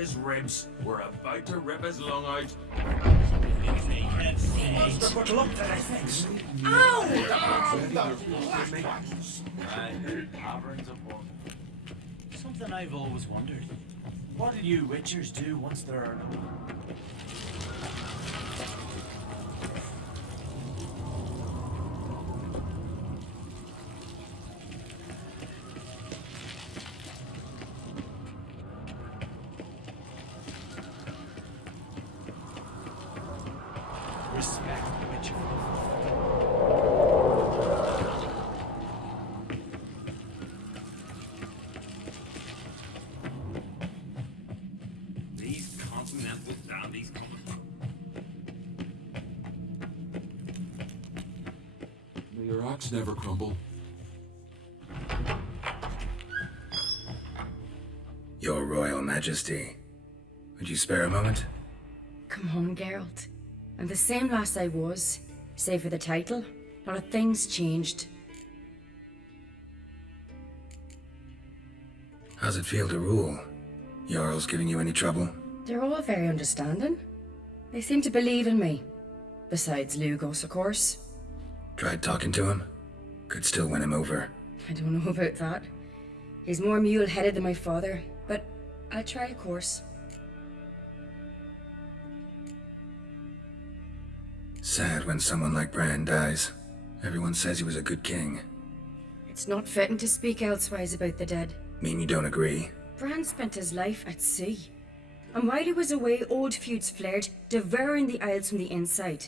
his ribs. We're about to rip his lung out. Monster, good luck to thy face. Something I've always wondered. What did you witchers do once they're... Respect the witcher. These continental dandies coming. May your axe never crumble. Your Royal Majesty. Would you spare a moment? Come on, Geralt. I'm the same lass I was, save for the title. A lot of things changed. How's it feel to rule? Jarl's giving you any trouble? They're all very understanding. They seem to believe in me. Besides Lugos, of course. Tried talking to him? Could still win him over. I don't know about that. He's more mule-headed than my father, but I'll try, of course. Sad when someone like Bran dies. Everyone says he was a good king. It's not fitting to speak elsewise about the dead. Mean you don't agree? Bran spent his life at sea. And while he was away, old feuds flared, devouring the Isles from the inside.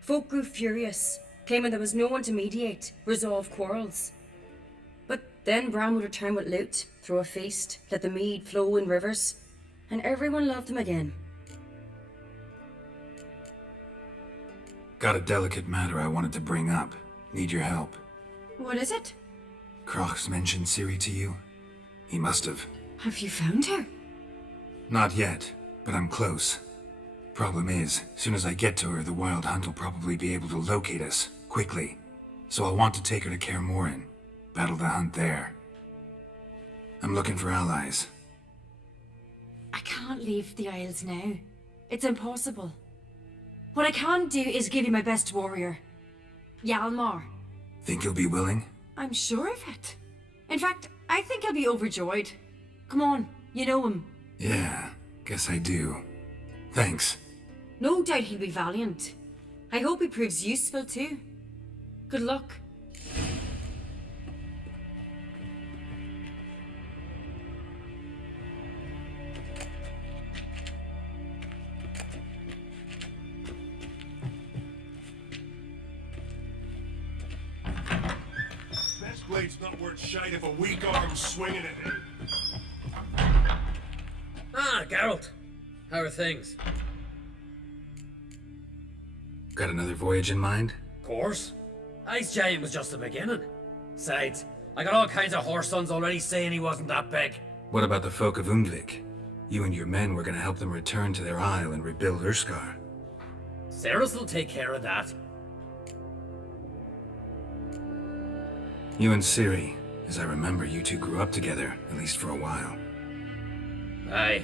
Folk grew furious, claiming there was no one to mediate, resolve quarrels. But then Bran would return with loot, throw a feast, let the mead flow in rivers, and everyone loved him again. Got a delicate matter I wanted to bring up. Need your help. What is it? Crach's mentioned Ciri to you? He must have. Have you found her? Not yet, but I'm close. Problem is, soon as I get to her, the Wild Hunt will probably be able to locate us, quickly. So I'll want to take her to Kaer Morhen. Battle the hunt there. I'm looking for allies. I can't leave the Isles now. It's impossible. What I can do is give you my best warrior, Hjalmar. Think you'll be willing? I'm sure of it. In fact, I think he'll be overjoyed. Come on, you know him. Yeah, guess I do. Thanks. No doubt he'll be valiant. I hope he proves useful too. Good luck. Best blade's not worth shite if a weak arm's swinging it. Ah, Geralt. How are things? Got another voyage in mind? Of course. Ice Giant was just the beginning. Besides, I got all kinds of horse sons already saying he wasn't that big. What about the folk of Undvik? You and your men were gonna help them return to their isle and rebuild Urskar. Cerys will take care of that. You and Ciri, as I remember, you two grew up together, at least for a while. Aye.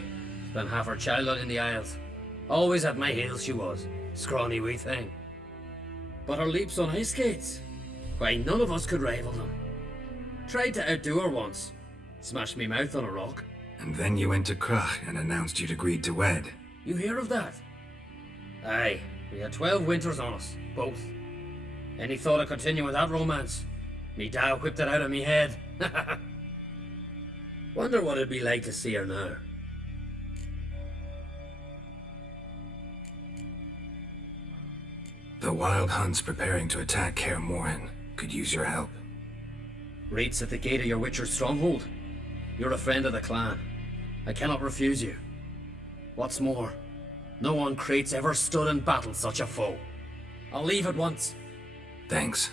Spent half her childhood in the Isles. Always at my heels she was. Scrawny wee thing. But her leaps on ice skates? Why, none of us could rival them. Tried to outdo her once. Smashed me mouth on a rock. And then you went to Crach and announced you'd agreed to wed. You hear of that? Aye. We had 12 winters on us. Both. Any thought of continuing that romance? Me dad whipped it out of me head. Wonder what it'd be like to see her now. The Wild Hunt's preparing to attack Kaer Morhen. Could use your help. Rates at the gate of your Witcher's stronghold. You're a friend of the clan. I cannot refuse you. What's more, no one Krait's ever stood and battled such a foe. I'll leave at once. Thanks.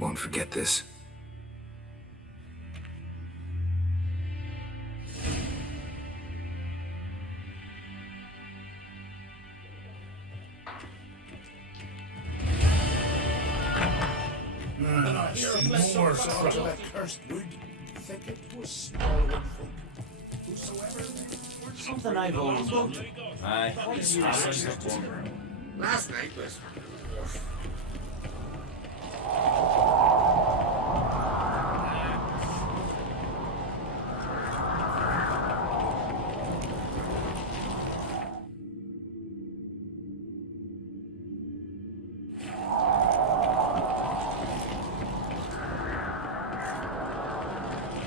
Won't forget this. More from that cursed wood. Thicket was small and folk. Something I've always wondered. Aye. What's happened up wondering? Last night was.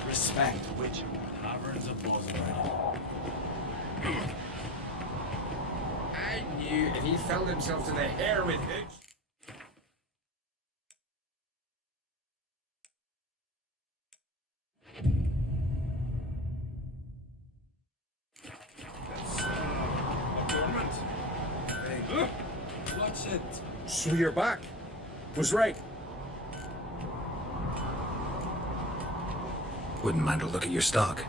Respect, which Taverns of Boston. I knew if he filled himself to the hair with hooch. Adornment. Hey, what's it? So you're back. Was right. Wouldn't mind a look at your stock.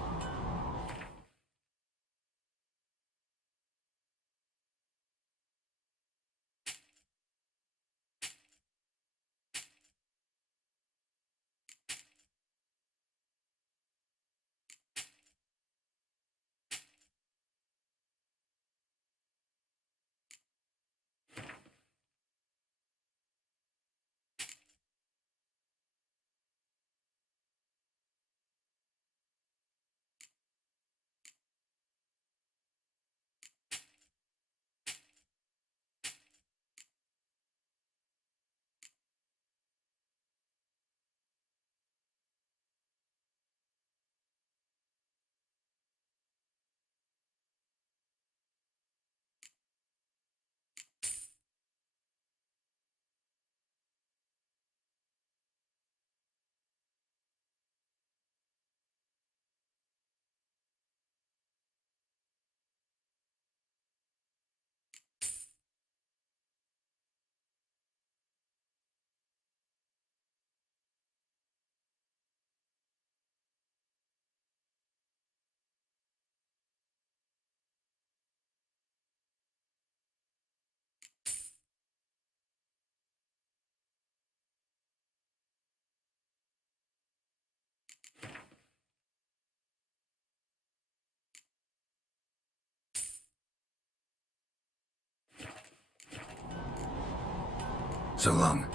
So long.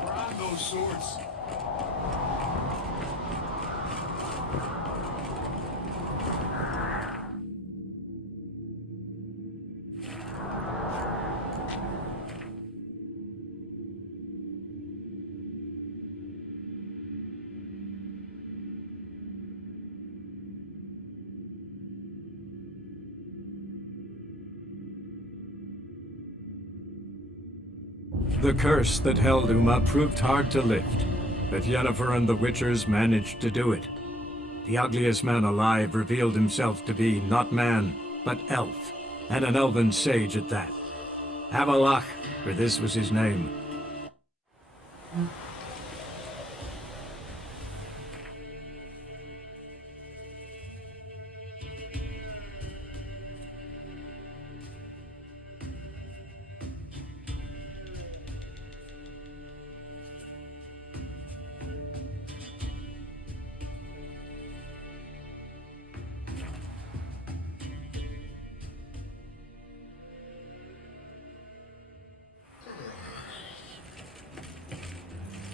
Where are those swords? The curse that held Uma proved hard to lift, but Yennefer and the Witchers managed to do it. The ugliest man alive revealed himself to be not man, but elf, and an elven sage at that. Avalach, for this was his name.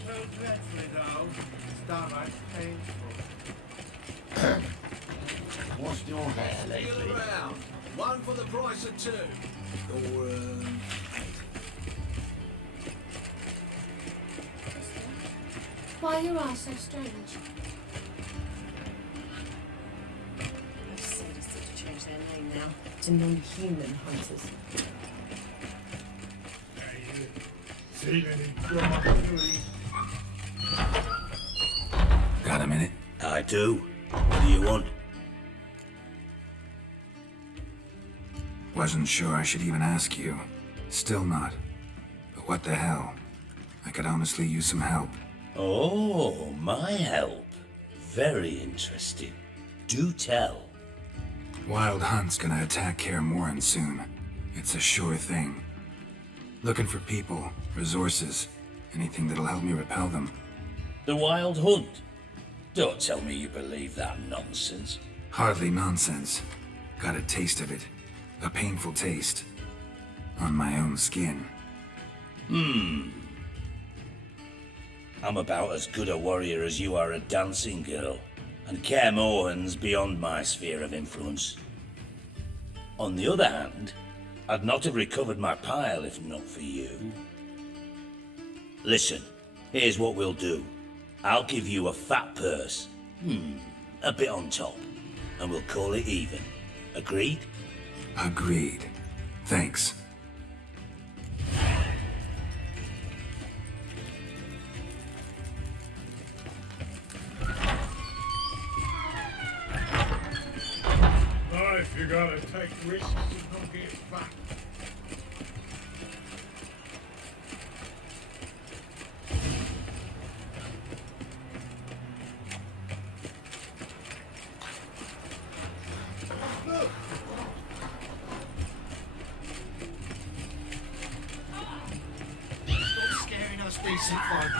So dreadfully dull. It's downright painful. What's your hair lately? Around. One for the price of two. Or, Why are your eyes so strange? I just said to change the now to non-human hunters. Got a minute? I do. What do you want? Wasn't sure I should even ask you. Still not. But what the hell? I could honestly use some help. Oh, my help. Very interesting. Do tell. Wild Hunt's gonna attack Kaer Morhen soon. It's a sure thing. Looking for people, resources, anything that'll help me repel them. The Wild Hunt? Don't tell me you believe that nonsense. Hardly nonsense. Got a taste of it. A painful taste. On my own skin. I'm about as good a warrior as you are a dancing girl, and Kaer Morhen's beyond my sphere of influence. On the other hand, I'd not have recovered my pile if not for you. Listen, here's what we'll do. I'll give you a fat purse. A bit on top, and we'll call it even. Agreed? Agreed. Thanks. Life, you gotta take risks and not get back. Stop scaring us decent folk.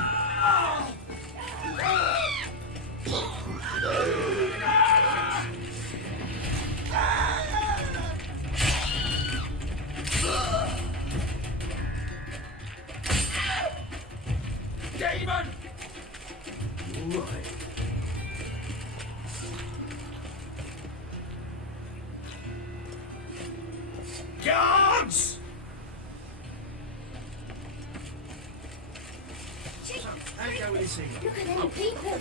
Demon! Right. Guards! How you go with this here? Look at them people.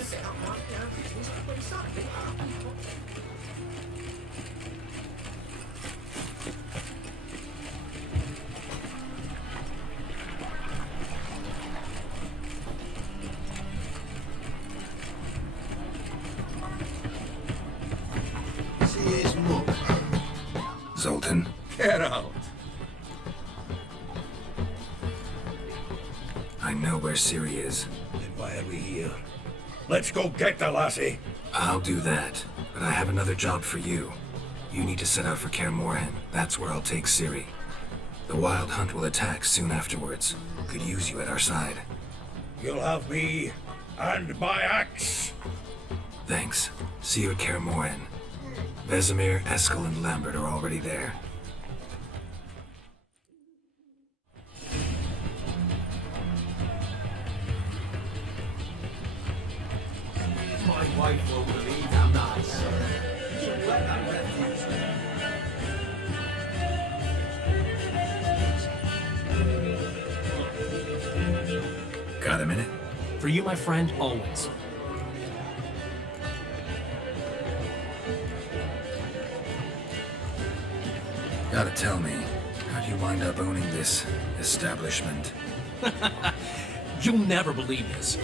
See his muck. Zoltan? Get out! I know where Ciri is. Then why are we here? Let's go get the lassie. I'll do that, but I have another job for you. You need to set out for Kaer Morhen. That's where I'll take Ciri. The Wild Hunt will attack soon afterwards. Could use you at our side. You'll have me and my axe. Thanks. See you at Kaer Morhen. Vesemir, Eskel, and Lambert are already there. My wife won't believe I'm not. Let that refuse. Got a minute? For you, my friend, always. Gotta tell me, how'd you wind up owning this establishment? You'll never believe this.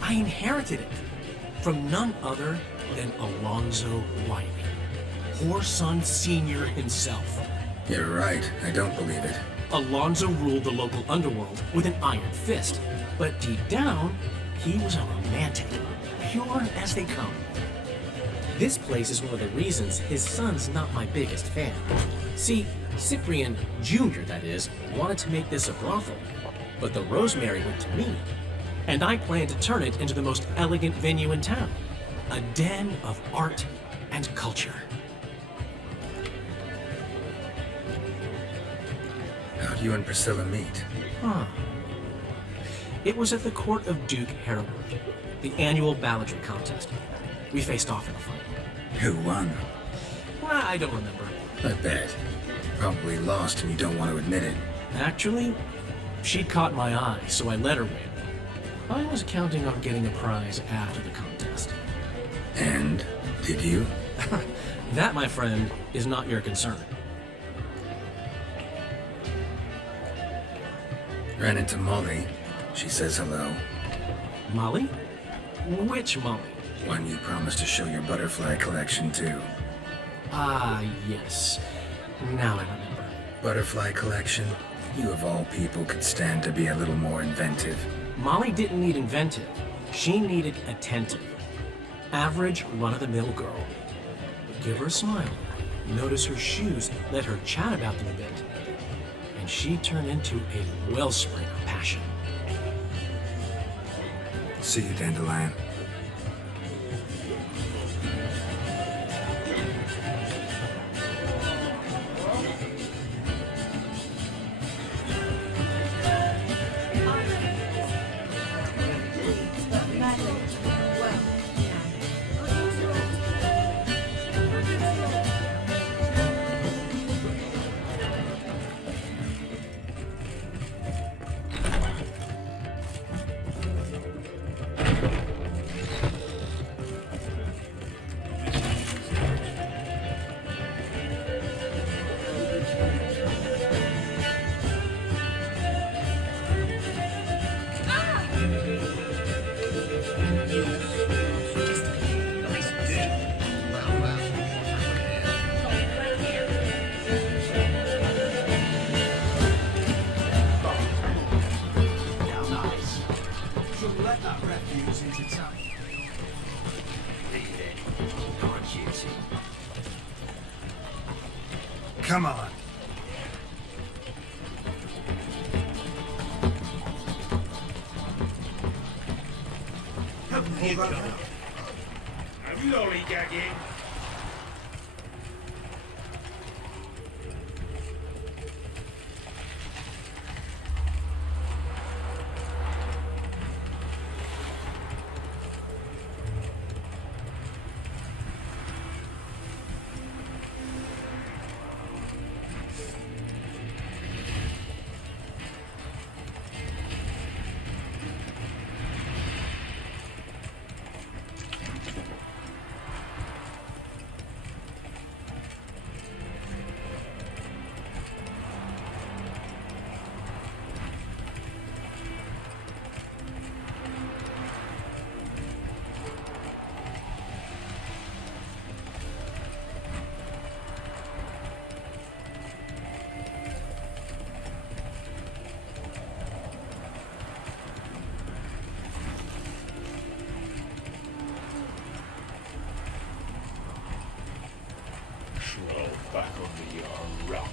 I inherited it from none other than Alonzo Wiley, Whoreson Sr. himself. You're right, I don't believe it. Alonzo ruled the local underworld with an iron fist, but deep down, he was a romantic, pure as they come. This place is one of the reasons his son's not my biggest fan. See, Cyprian Jr., that is, wanted to make this a brothel, but the Rosemary went to me, and I plan to turn it into the most elegant venue in town. A den of art and culture. How'd you and Priscilla meet? It was at the court of Duke Harold, the annual balladry contest. We faced off in a fight. Who won? Well, I don't remember. I bet. Probably lost and you don't want to admit it. Actually, she caught my eye, so I let her win. I was counting on getting a prize after the contest. And? Did you? That, my friend, is not your concern. Ran into Molly. She says hello. Molly? Which Molly? One you promised to show your butterfly collection to. Ah, yes. Now I remember. Butterfly collection? You of all people could stand to be a little more inventive. Molly didn't need inventive. She needed attentive. Average, run-of-the-mill girl. Give her a smile. Notice her shoes. Let her chat about them a bit. And she'd turn into a wellspring of passion. See you, Dandelion. Come on. I'm lollygagging. Back on the rock.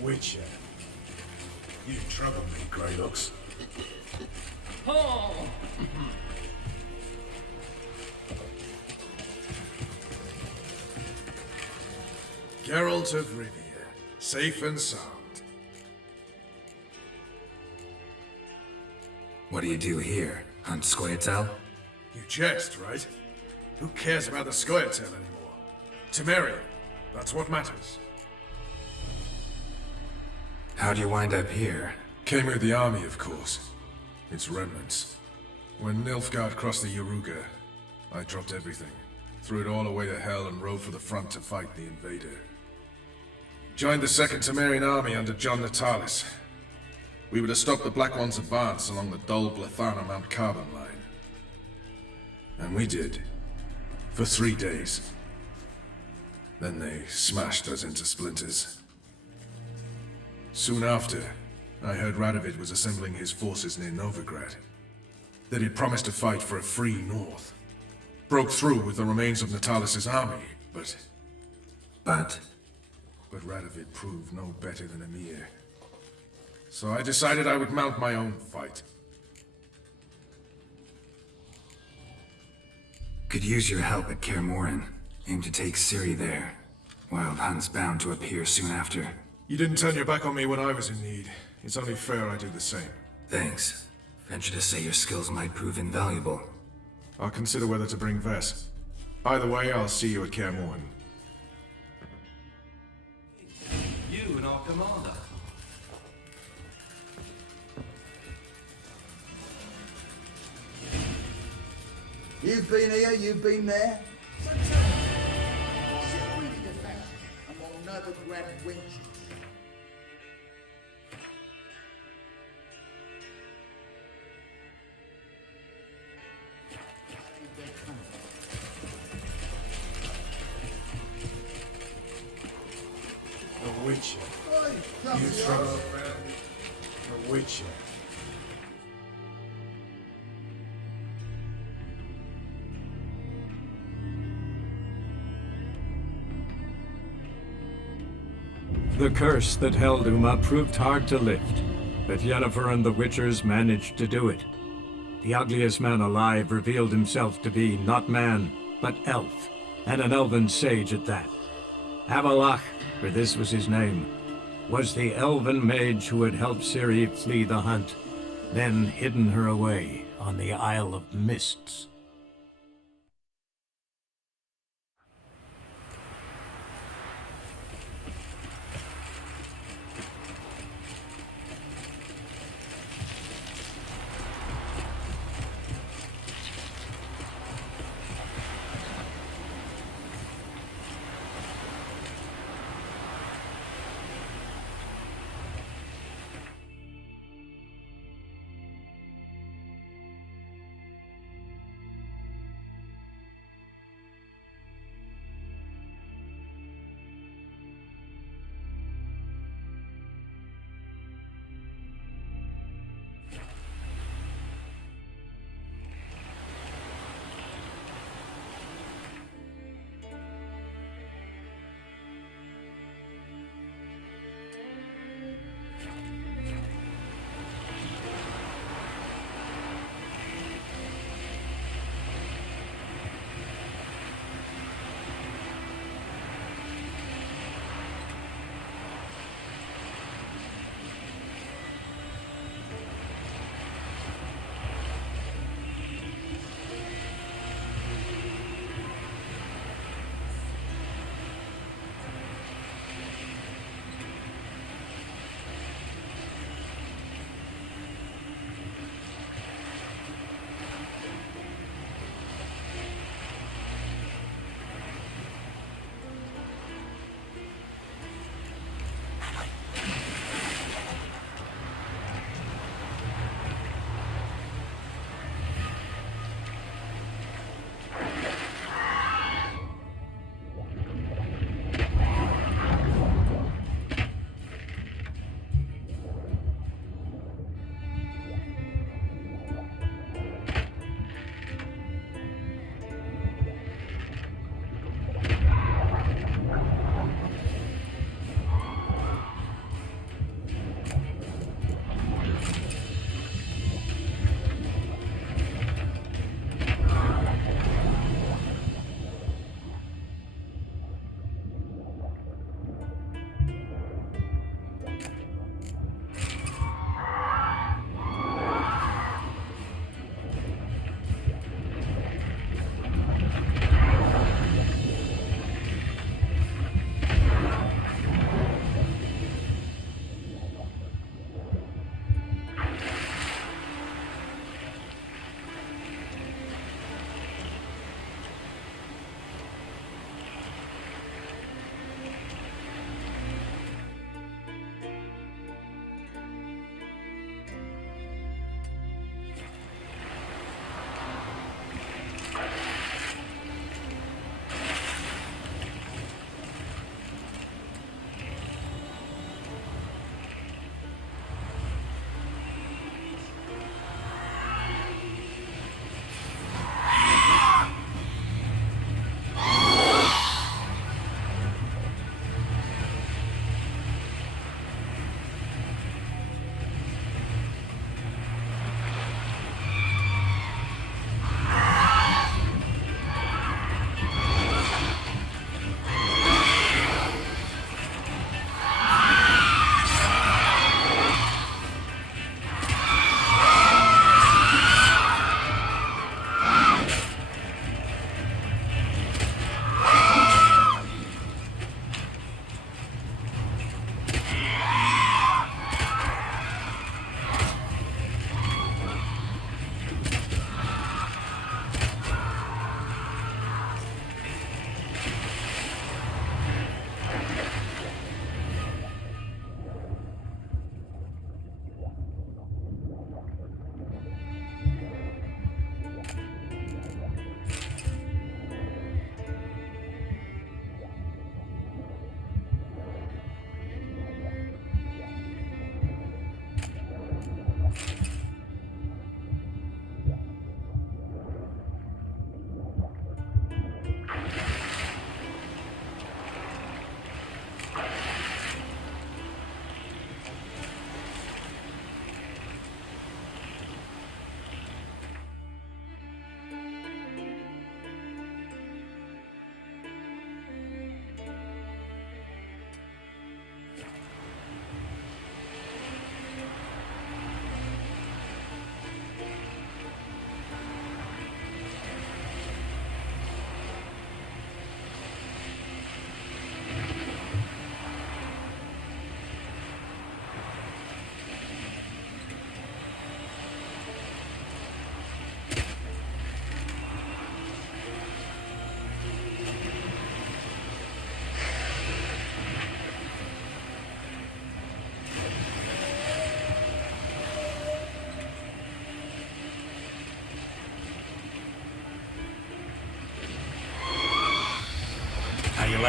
Witcher. You trouble me, Grey Looks. Oh! Geralt of Rivia, safe and sound. What do you do here? Hunt Scoia'tael? You jest, right? Who cares about the Scoia'tael anymore? Temerian, that's what matters. How'd you wind up here? Came with the army, of course. Its remnants. When Nilfgaard crossed the Yaruga, I dropped everything. Threw it all away to hell and rode for the front to fight the invader. Joined the Second Temerian army under John Natalis. We were to stop the Black One's advance along the Dol Blathana Mount Carbon line. And we did. For 3 days. Then they smashed us into splinters. Soon after, I heard Radovid was assembling his forces near Novigrad. That he'd promised to fight for a free North. Broke through with the remains of Natalis' army, but But Radovid proved no better than Emhyr. So I decided I would mount my own fight. could use your help at Kaer Morhen. Aim to take Ciri there. Wild Hunt's bound to appear soon after. You didn't turn your back on me when I was in need. It's only fair I do the same. Thanks. Venture to say your skills might prove invaluable. I'll consider whether to bring Vess. By the way, I'll see you at Kaer Morhen. You and our commander. You've been here, you've been there. Secluded effect among Novigrad wenches. The Witcher. You trouble The Witcher. The curse that held Uma proved hard to lift, but Yennefer and the Witchers managed to do it. The ugliest man alive revealed himself to be not man, but elf, and an elven sage at that. Avalach, for this was his name, was the elven mage who had helped Ciri flee the hunt, then hidden her away on the Isle of Mists.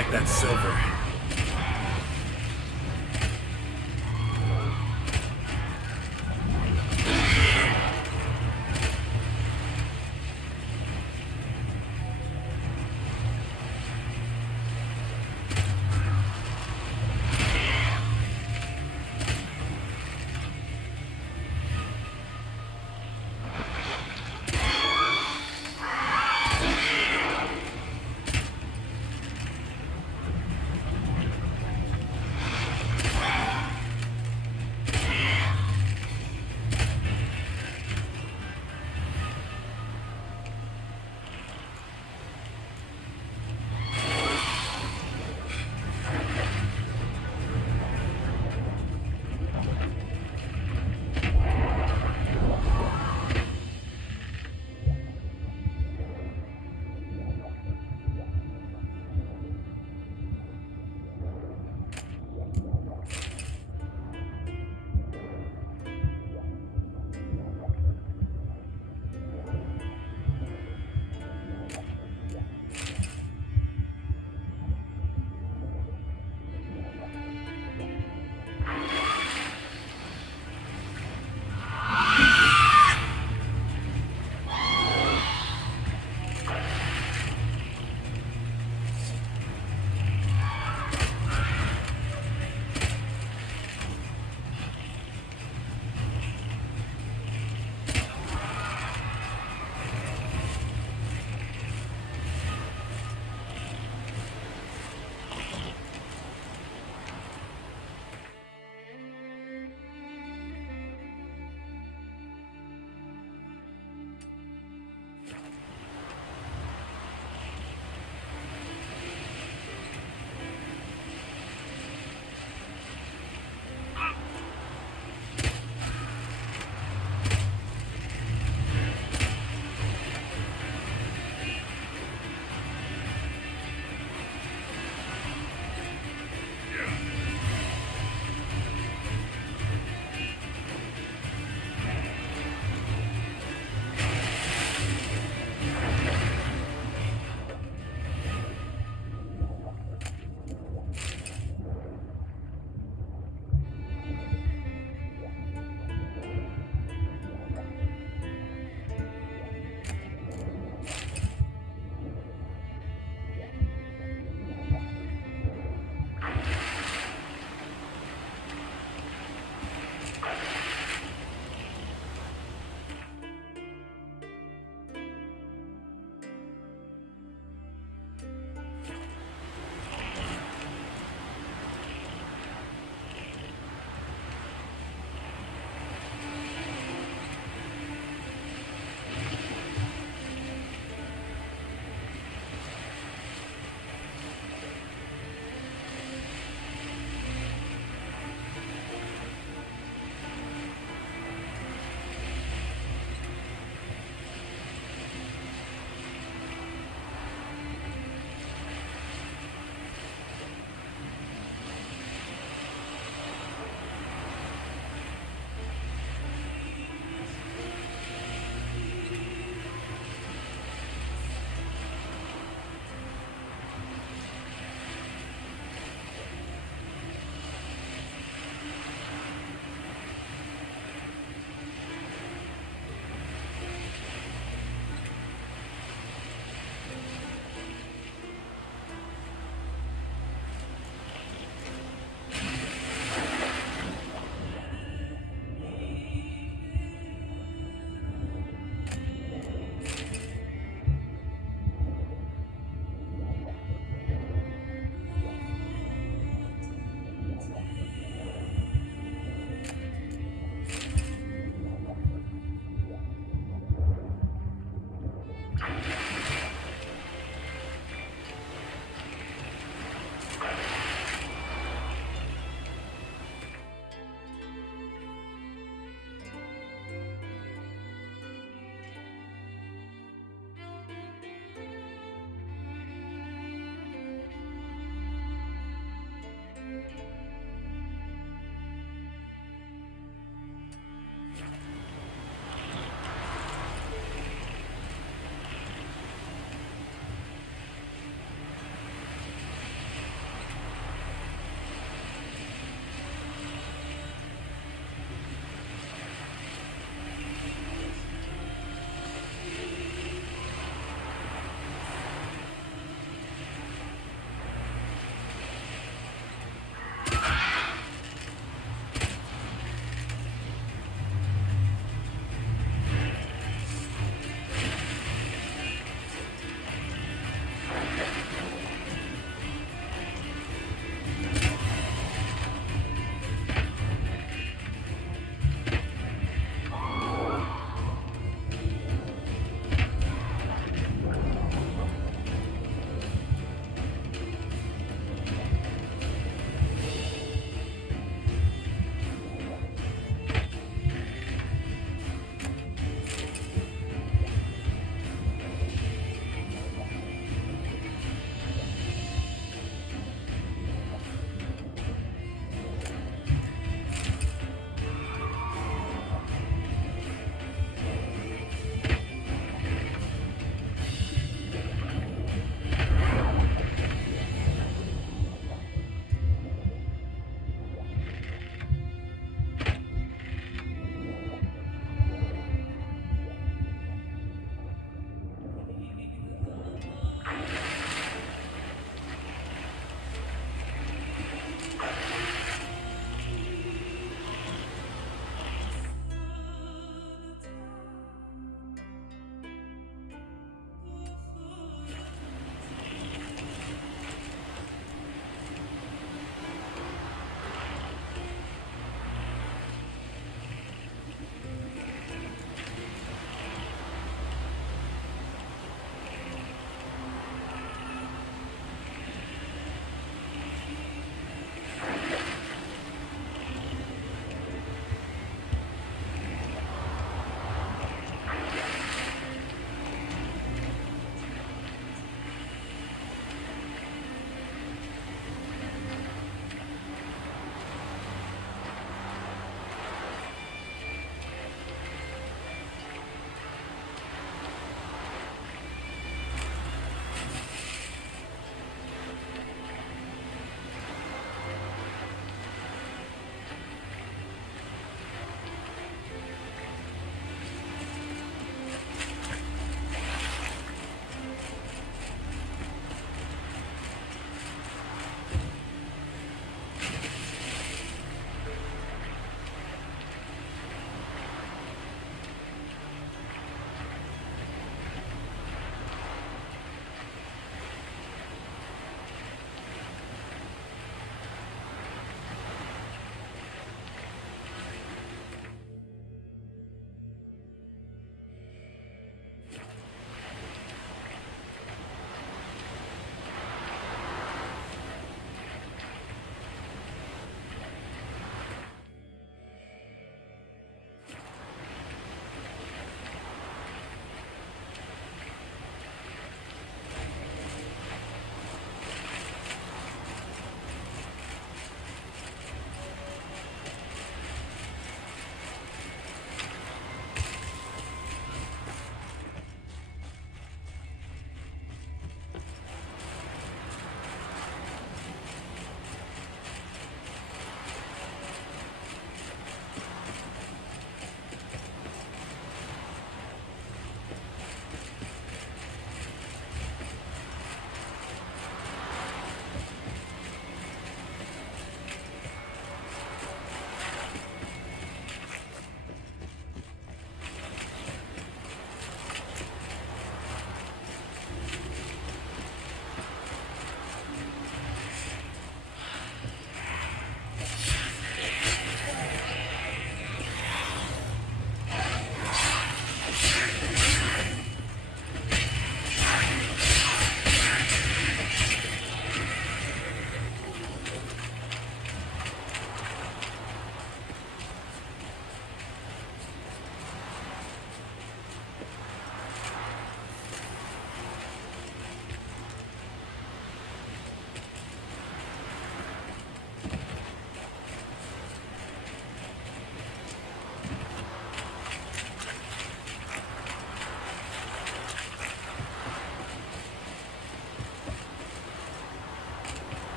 like that silver.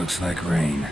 Looks like rain.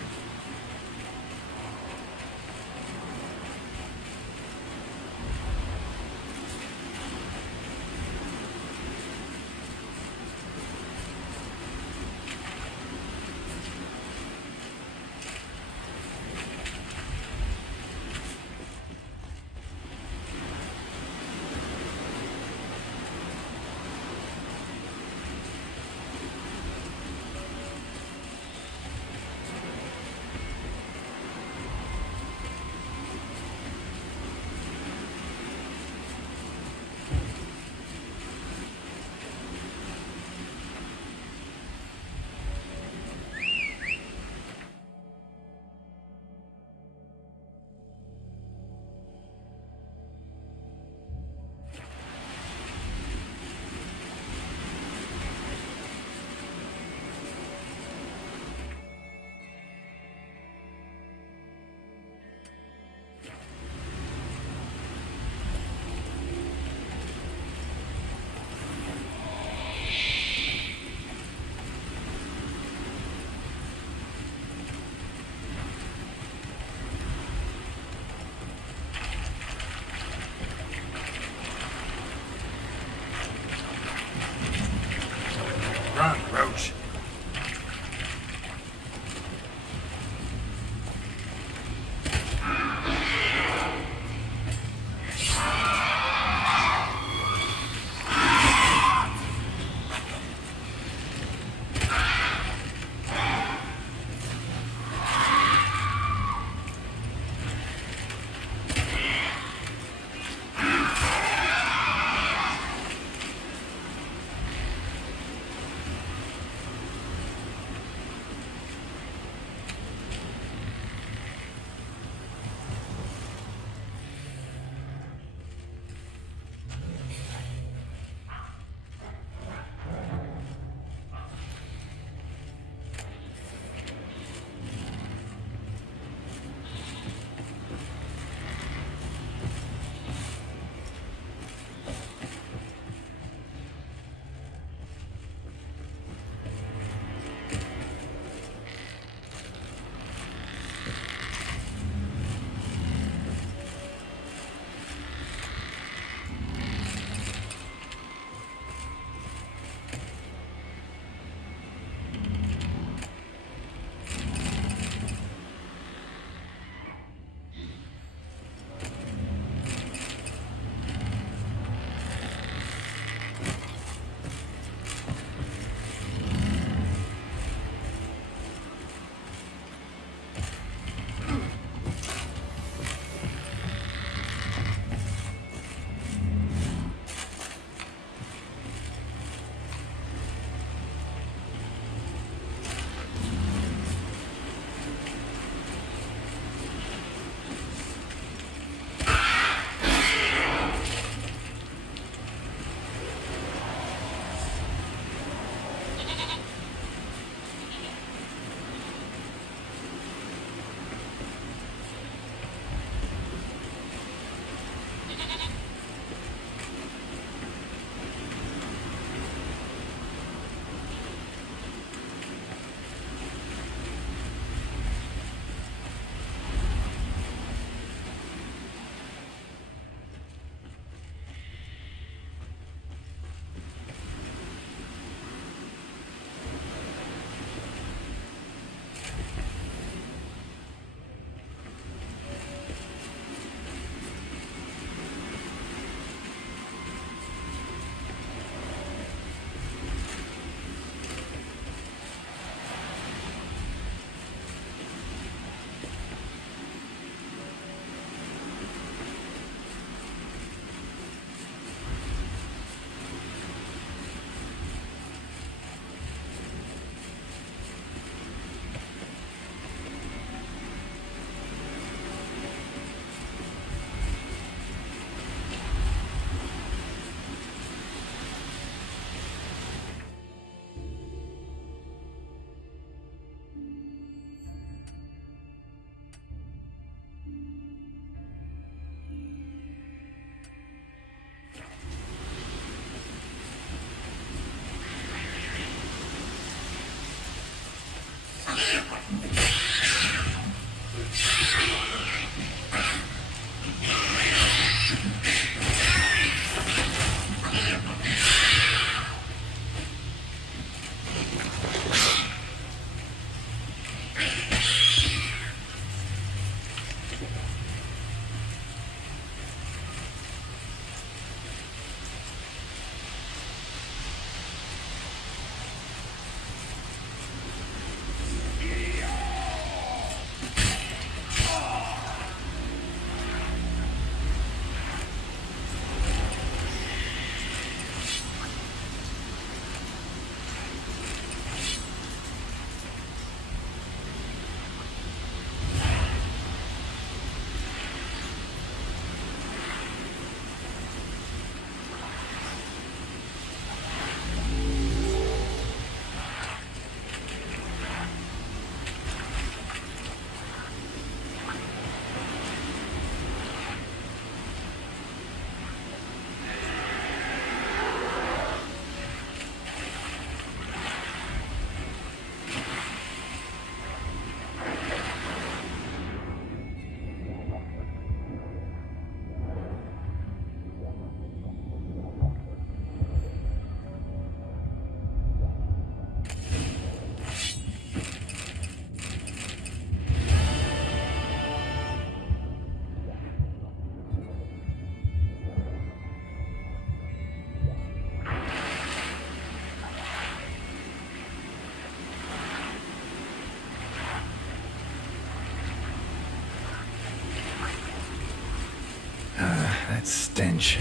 That stench.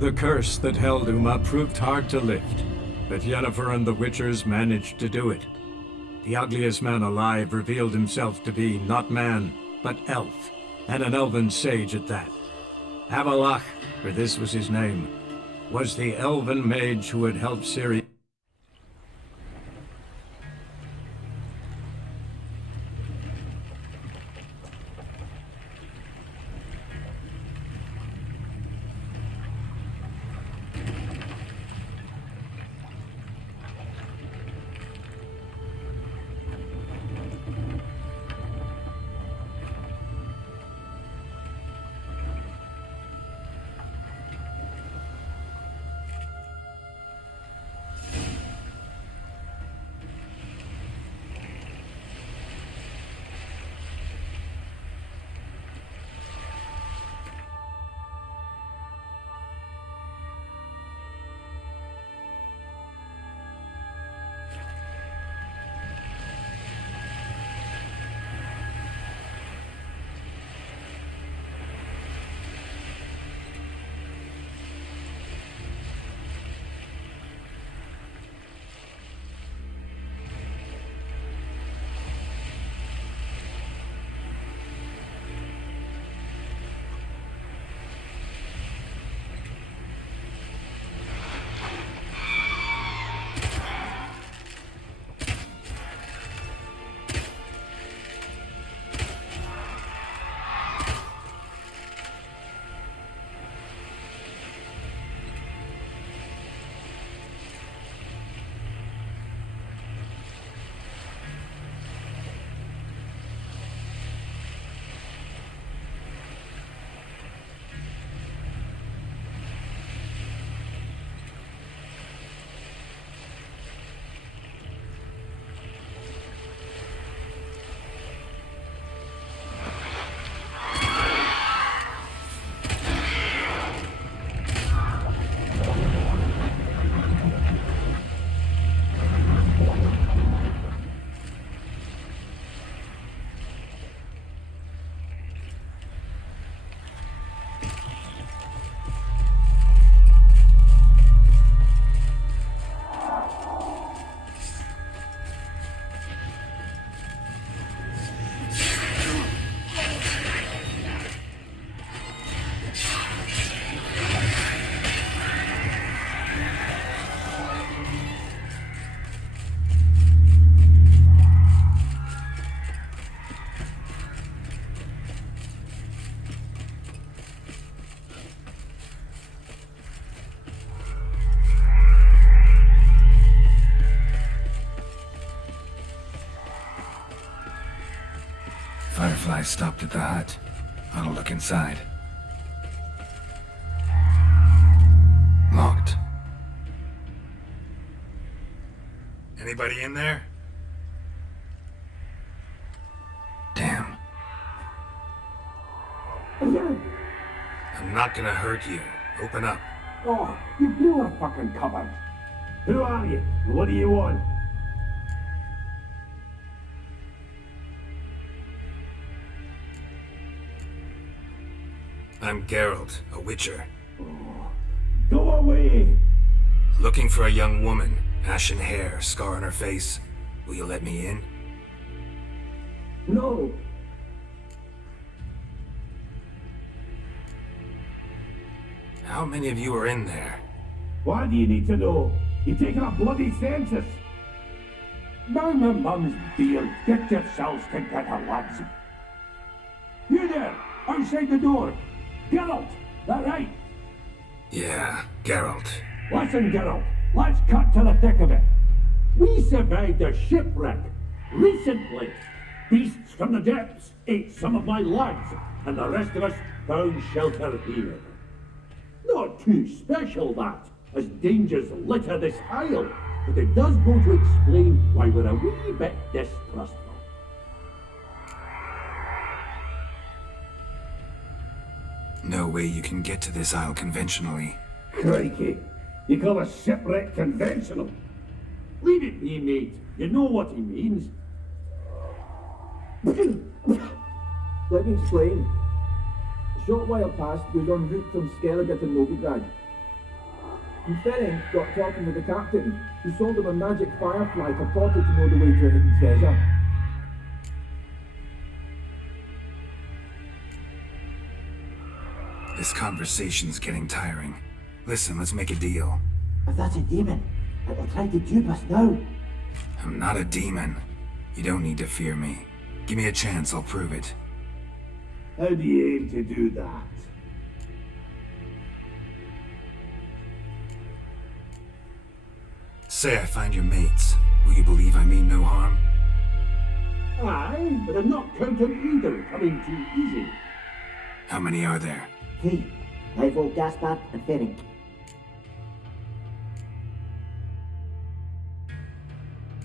The curse that held Uma proved hard to lift, but Yennefer and the Witchers managed to do it. The ugliest man alive revealed himself to be not man, but elf, and an elven sage at that. Avalach, for this was his name, was the elven mage who had helped Ciri. Firefly stopped at the hut. I'll look inside. Locked. Anybody in there? Damn. I'm not gonna hurt you. Open up. Oh, you blew a fucking cupboard. Who are you? What do you want? I'm Geralt, a witcher. Go away! Looking for a young woman. Ashen hair, scar on her face. Will you let me in? No. How many of you are in there? Why do you need to know? You taking a bloody census? Now my mum's beard, get yourselves together, lads. You there, outside the door. Geralt, that right? Yeah, Geralt. Listen, Geralt, let's cut to the thick of it. We survived a shipwreck recently. Beasts from the depths ate some of my lads, and the rest of us found shelter here. Not too special, that, as dangers litter this isle, but it does go to explain why we're a wee bit distrustful. No way you can get to this isle conventionally. Crikey, you call a shipwreck conventional? Leave it be, mate. You know what he means. Let me explain. A short while past, we were en route from Skellige to Novigrad. and Ferenc got talking with the captain, who sold him a magic firefly purported to know the way to a hidden treasure. This conversation's getting tiring. Listen, let's make a deal. If that's a demon, it will try to dupe us now. I'm not a demon. You don't need to fear me. Give me a chance, I'll prove it. How do you aim to do that? Say I find your mates. Will you believe I mean no harm? Aye, but I'm not counting either coming too easy. How many are there? 3. Ivo, Gaspard, and Ferenc.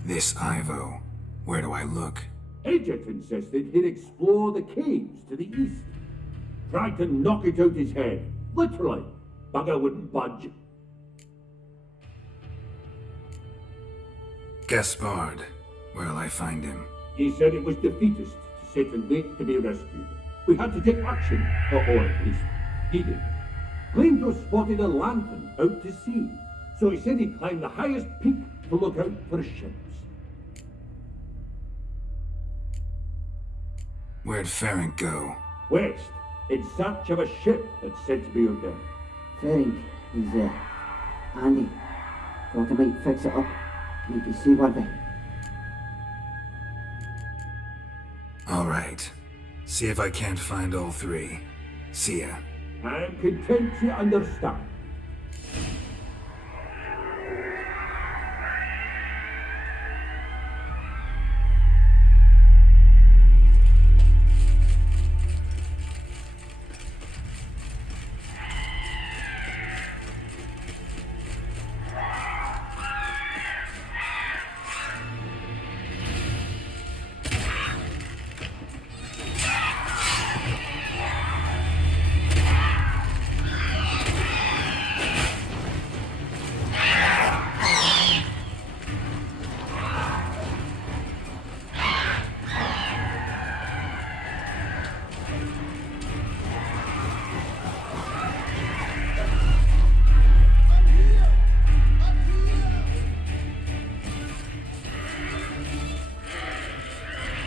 This Ivo. Where do I look? Agent insisted he'd explore the caves to the east. Tried to knock it out his head. Literally. Bugger wouldn't budge. Gaspard. Where'll I find him? He said it was defeatist to sit and wait to be rescued. We had to take action, or at least he did. Claimed to have spotted a lantern out to sea, so he said he'd climb the highest peak to look out for ships. Where'd Ferenc go? West, in search of a ship that's said to be out there. Ferenc, he's, handy. Thought I might fix it up. Make you seaworthy. All right. See if I can't find all 3. See ya. I'm content to understand.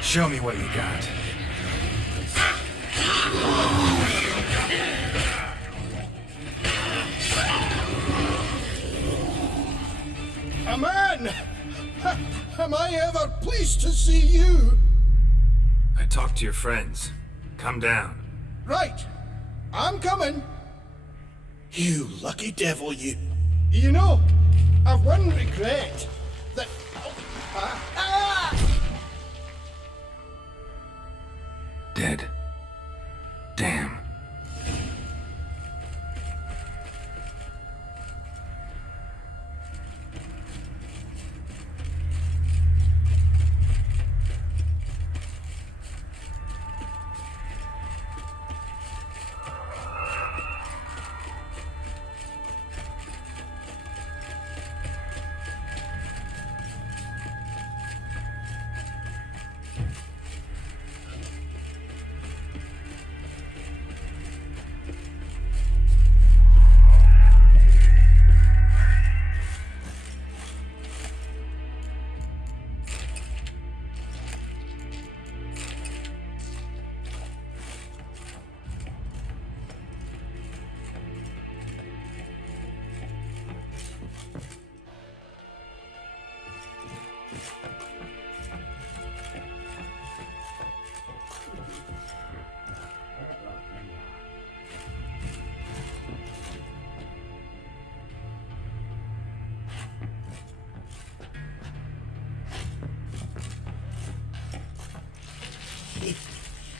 Show me what you got. A man! Am I ever pleased to see you? I talked to your friends. Come down. Right. I'm coming. You lucky devil, you. You know, I've one regret. That... Dead. Damn.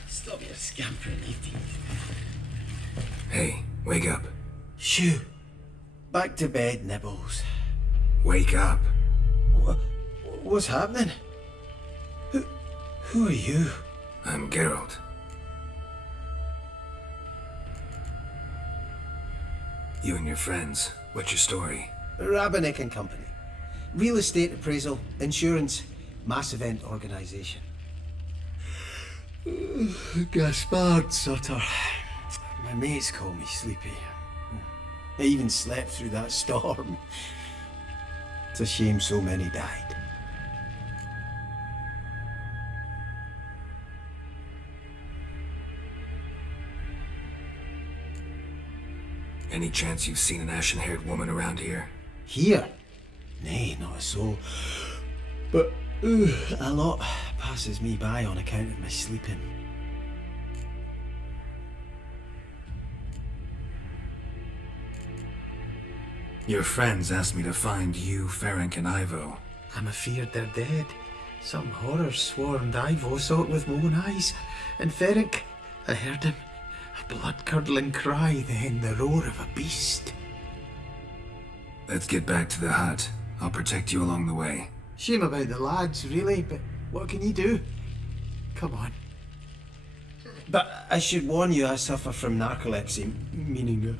Stop your scampering, idiot. Hey, wake up. Shoo. Back to bed, Nibbles. Wake up. What's happening? Who are you? I'm Geralt. You and your friends, what's your story? Rabbinick and Company. Real estate appraisal, insurance, mass event organisation. Gaspard Sutter. My mates call me Sleepy. I even slept through that storm. It's a shame so many died. Any chance you've seen an ashen-haired woman around here? Here? Nay, not a soul. But a lot passes me by on account of my sleeping. Your friends asked me to find you, Ferenc, and Ivo. I'm afeard they're dead. Some horror swarmed Ivo, saw it with my own eyes. And Ferenc, I heard him. A blood-curdling cry, then the roar of a beast. Let's get back to the hut. I'll protect you along the way. Shame about the lads, really, but what can you do? Come on. But I should warn you, I suffer from narcolepsy, meaning...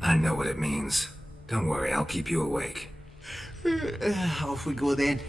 I know what it means. Don't worry, I'll keep you awake. Off we go then.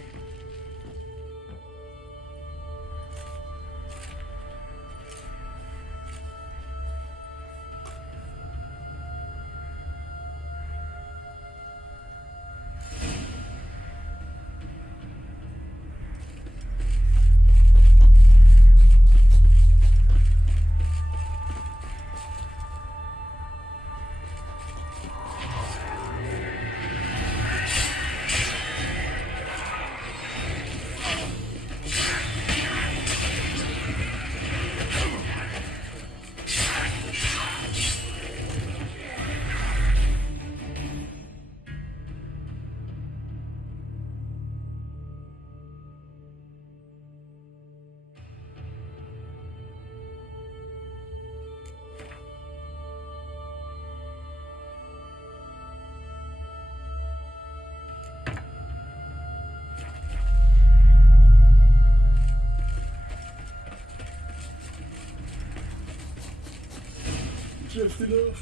Drifting off.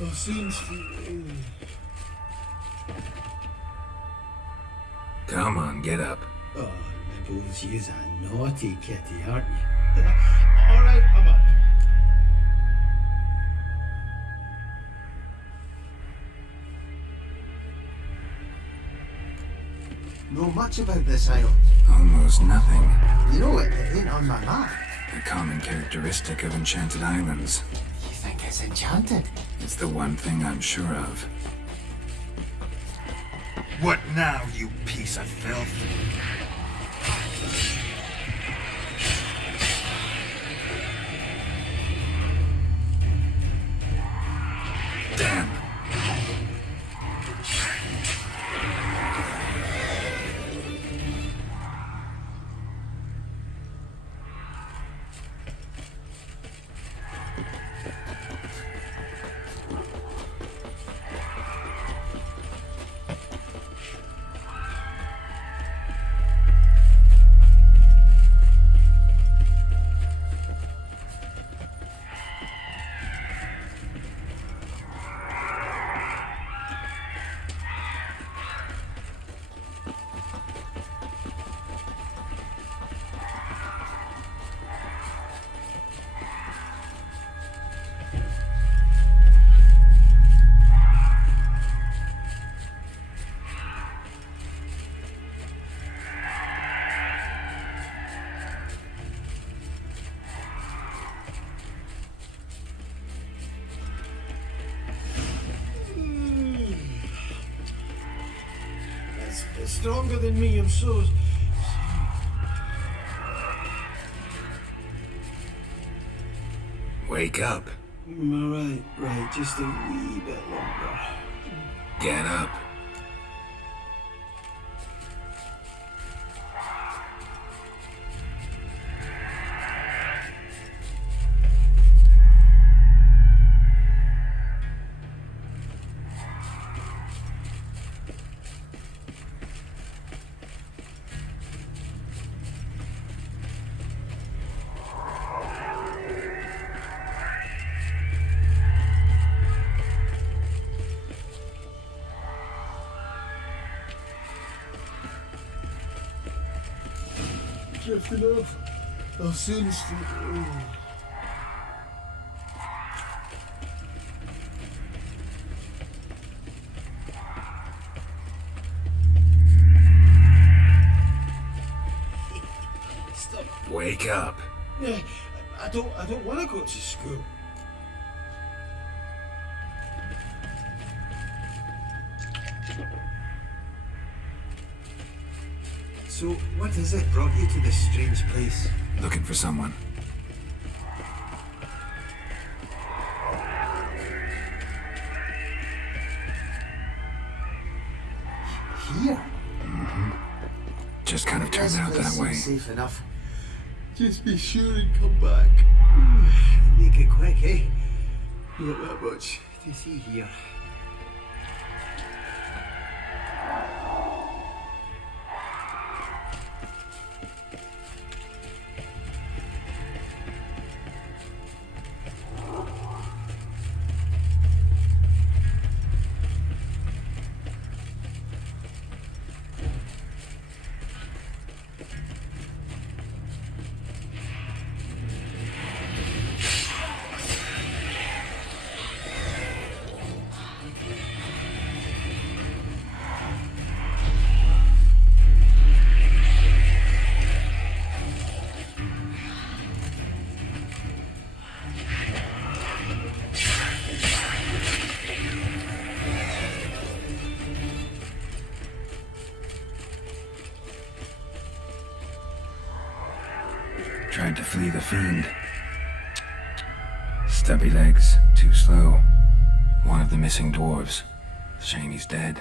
Oh, seems to... Come on, get up. Oh, Nibbles, you's a naughty kitty, aren't you? Alright, I'm up. Know much about this isle? Almost nothing. You know it ain't on my map. A common characteristic of enchanted islands. You think it's enchanted? It's the one thing I'm sure of. What now, you piece of filth? Damn. It's stronger than me, I'm so... Wake up. Right, just a wee bit longer. Get up. Drifting off. Oh, seems to... Wake up. Yeah, I don't want to go to school. So, what is it brought you to this strange place? Looking for someone. Here? Just kind of turned out that way. Safe enough. Just be sure and come back. Make it quick, eh? Not that much to see here. Tried to flee the fiend. Stubby legs, too slow. One of the missing dwarves. Shame he's dead.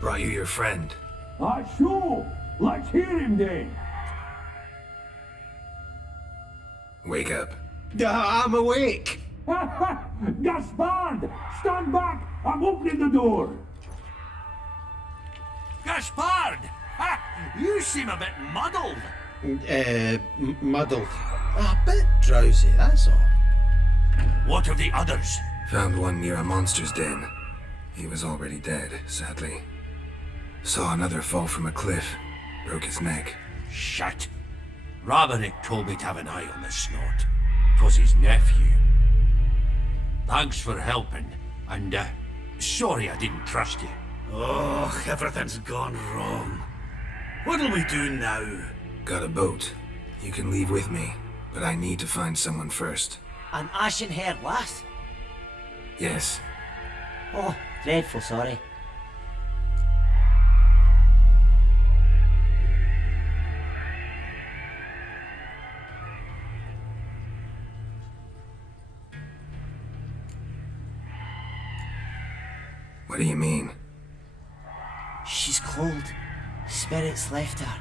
Brought you your friend. Sure. Let's hear him then. Wake up. I'm awake. Gaspard! Stand back! I'm opening the door. Gaspard! Ha! You seem a bit muddled. Muddled. A bit drowsy, that's all. What of the others? Found one near a monster's den. He was already dead, sadly. Saw another fall from a cliff. Broke his neck. Shit. Roderick told me to have an eye on the snort. 'Twas his nephew. Thanks for helping, and sorry I didn't trust you. Oh, everything's gone wrong. What'll we do now? Got a boat. You can leave with me, but I need to find someone first. An ashen-haired lass? Yes. Oh, dreadful sorry. What do you mean? She's cold. Spirits left her.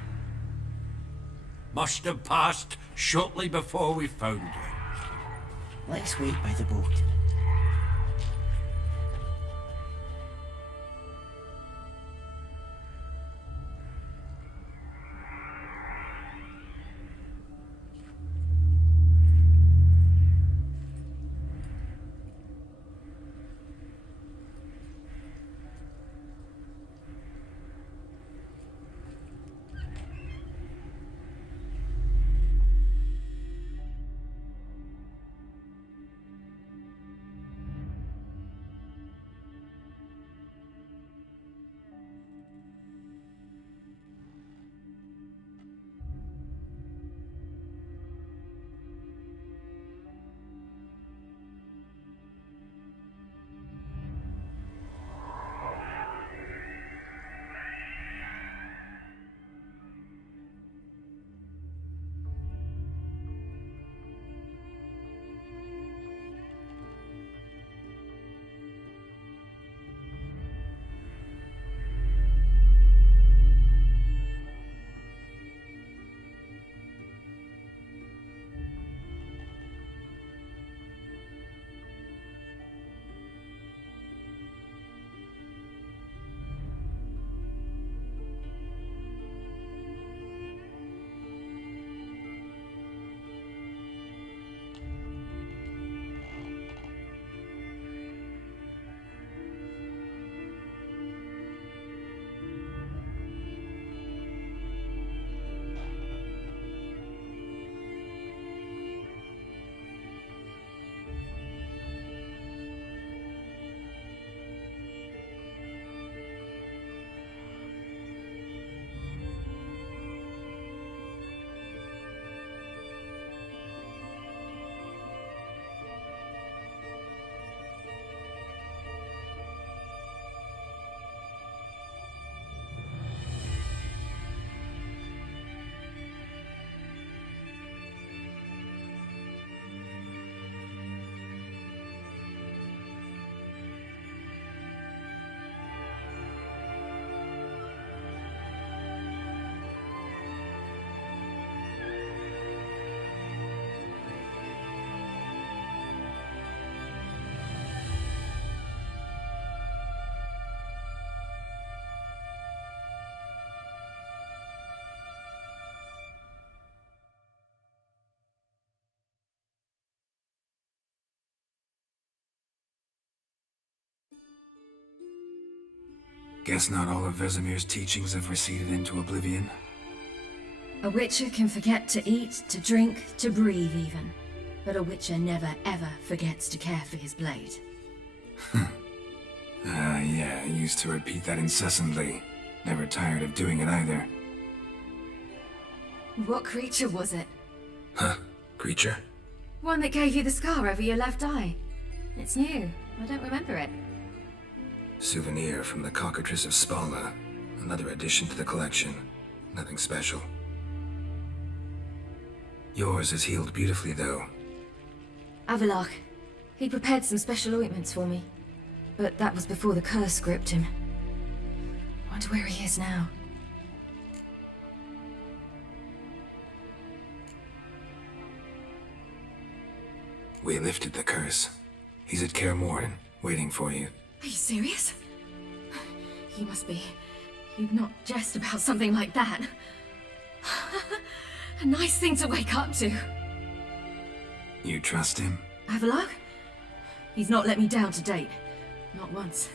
Must have passed shortly before we found her. Let's wait by the boat. Guess not all of Vesemir's teachings have receded into oblivion. A witcher can forget to eat, to drink, to breathe even. But a witcher never ever forgets to care for his blade. Yeah, I used to repeat that incessantly. Never tired of doing it either. What creature was it? Huh? Creature? One that gave you the scar over your left eye. It's new. I don't remember it. Souvenir from the cockatrice of Spala. Another addition to the collection. Nothing special. Yours is healed beautifully, though. Avallac'h. He prepared some special ointments for me. But that was before the curse gripped him. Wonder where he is now. We lifted the curse. He's at Kaer Morhen, waiting for you. Are you serious? You must be. You'd not jest about something like that. A nice thing to wake up to. You trust him? Avallac'h? He's not let me down to date. Not once.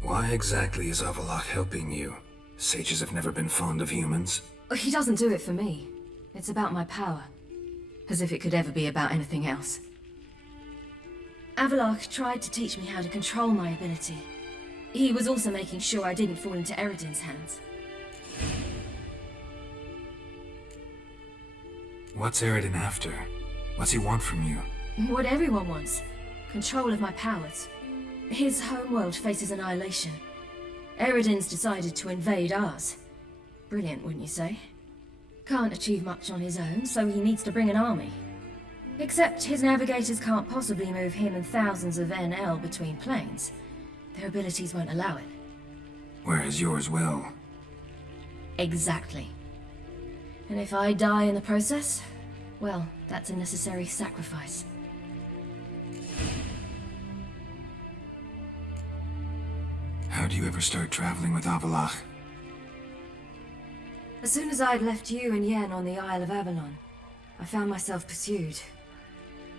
Why exactly is Avallac'h helping you? Sages have never been fond of humans. He doesn't do it for me. It's about my power. As if it could ever be about anything else. Avallac'h tried to teach me how to control my ability. He was also making sure I didn't fall into Eredin's hands. What's Eredin after? What's he want from you? What everyone wants. Control of my powers. His homeworld faces annihilation. Eredin's decided to invade ours. Brilliant, wouldn't you say? Can't achieve much on his own, so he needs to bring an army. Except his navigators can't possibly move him and thousands of NL between planes. Their abilities won't allow it. Whereas yours will. Exactly. And if I die in the process, well, that's a necessary sacrifice. How do you ever start traveling with Avallac'h? As soon as I'd left you and Yen on the Isle of Avalon, I found myself pursued.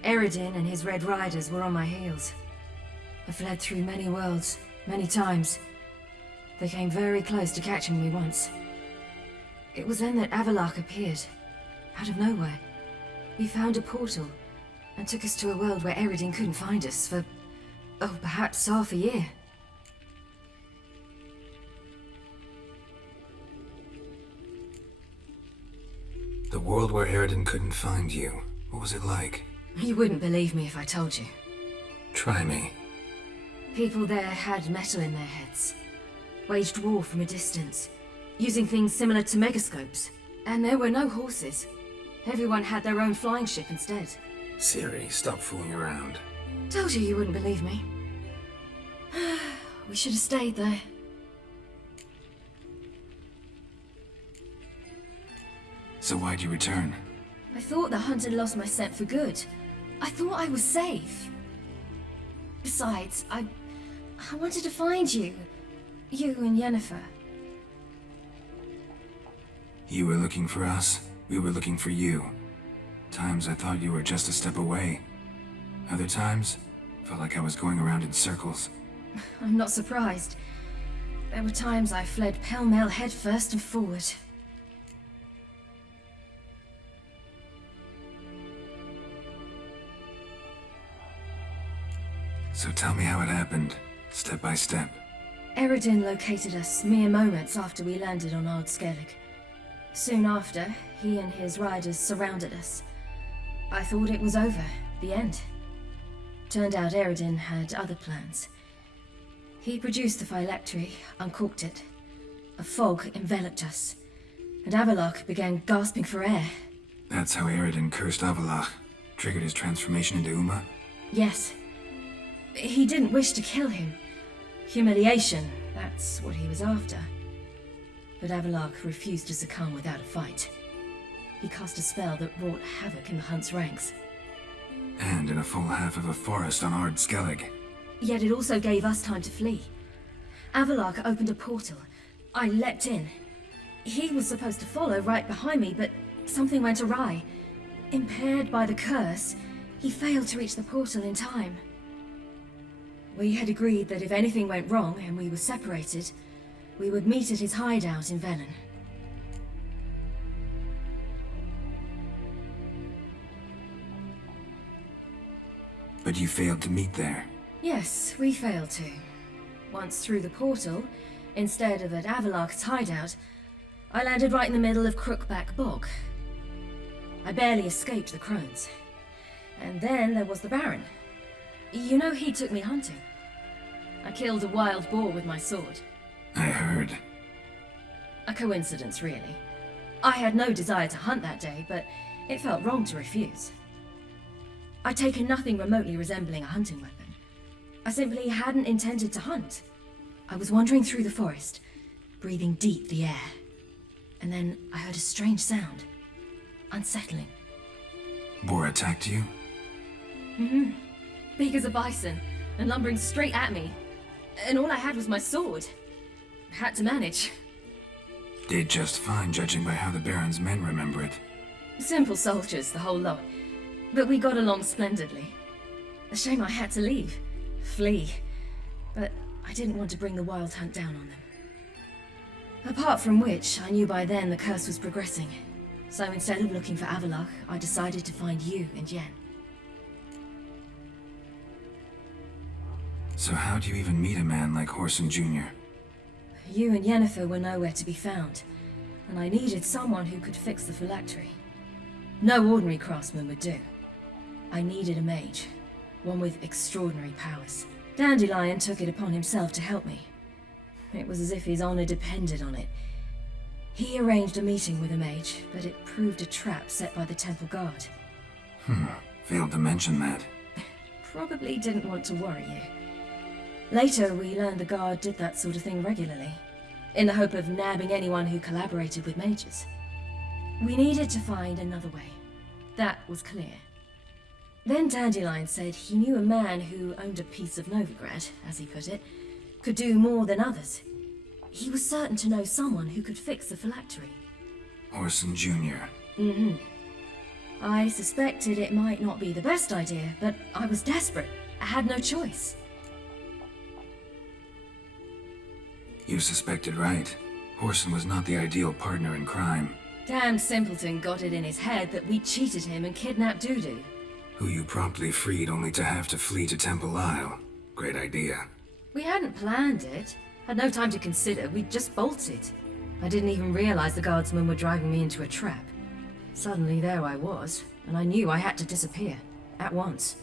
Eredin and his Red Riders were on my heels. I fled through many worlds, many times. They came very close to catching me once. It was then that Avallac'h appeared, out of nowhere. He found a portal, and took us to a world where Eredin couldn't find us for, perhaps half a year. The world where Eredin couldn't find you. What was it like? You wouldn't believe me if I told you. Try me. People there had metal in their heads. Waged war from a distance, using things similar to megascopes. And there were no horses. Everyone had their own flying ship instead. Ciri, stop fooling around. Told you you wouldn't believe me. We should have stayed there. So why'd you return? I thought the hunt had lost my scent for good. I thought I was safe. Besides, I wanted to find you. You and Yennefer. You were looking for us. We were looking for you. Times I thought you were just a step away. Other times, felt like I was going around in circles. I'm not surprised. There were times I fled pell-mell headfirst and forward. So tell me how it happened, step by step. Eredin located us mere moments after we landed on Ard Skellig. Soon after, he and his riders surrounded us. I thought it was over, the end. Turned out Eredin had other plans. He produced the phylactery, uncorked it. A fog enveloped us, and Avallac'h began gasping for air. That's how Eredin cursed Avallac'h, triggered his transformation into Uma? Yes. He didn't wish to kill him. Humiliation, that's what he was after. But Avallac'h refused to succumb without a fight. He cast a spell that wrought havoc in the hunt's ranks. And in a full half of a forest on Ard Skellig. Yet it also gave us time to flee. Avallac'h opened a portal. I leapt in. He was supposed to follow right behind me, but something went awry. Impaired by the curse, he failed to reach the portal in time. We had agreed that if anything went wrong and we were separated, we would meet at his hideout in Velen. But you failed to meet there. Yes, we failed to. Once through the portal, instead of at Avalok's hideout, I landed right in the middle of Crookback Bog. I barely escaped the crones. And then there was the Baron. You know, he took me hunting. I killed a wild boar with my sword. I heard. A coincidence, really. I had no desire to hunt that day, but it felt wrong to refuse. I'd taken nothing remotely resembling a hunting weapon. I simply hadn't intended to hunt. I was wandering through the forest, breathing deep the air. And then I heard a strange sound. Unsettling. Boar attacked you? Mm-hmm. Big as a bison, and lumbering straight at me. And all I had was my sword. Had to manage. Did just fine, judging by how the Baron's men remember it. Simple soldiers, the whole lot. But we got along splendidly. A shame I had to leave. Flee. But I didn't want to bring the wild hunt down on them. Apart from which, I knew by then the curse was progressing. So instead of looking for Avalok, I decided to find you and Yen. So how do you even meet a man like Whoreson Jr.? You and Yennefer were nowhere to be found, and I needed someone who could fix the phylactery. No ordinary craftsman would do. I needed a mage, one with extraordinary powers. Dandelion took it upon himself to help me. It was as if his honor depended on it. He arranged a meeting with a mage, but it proved a trap set by the temple guard. Failed to mention that. Probably didn't want to worry you. Later, we learned the guard did that sort of thing regularly, in the hope of nabbing anyone who collaborated with mages. We needed to find another way. That was clear. Then Dandelion said he knew a man who owned a piece of Novigrad, as he put it, could do more than others. He was certain to know someone who could fix the phylactery. Whoreson Jr. Mm-hmm. I suspected it might not be the best idea, but I was desperate. I had no choice. You suspected right. Whoreson was not the ideal partner in crime. Damned simpleton got it in his head that we cheated him and kidnapped Dudu. Who you promptly freed only to have to flee to Temple Isle. Great idea. We hadn't planned it. Had no time to consider. We just bolted. I didn't even realize the guardsmen were driving me into a trap. Suddenly there I was, and I knew I had to disappear. At once.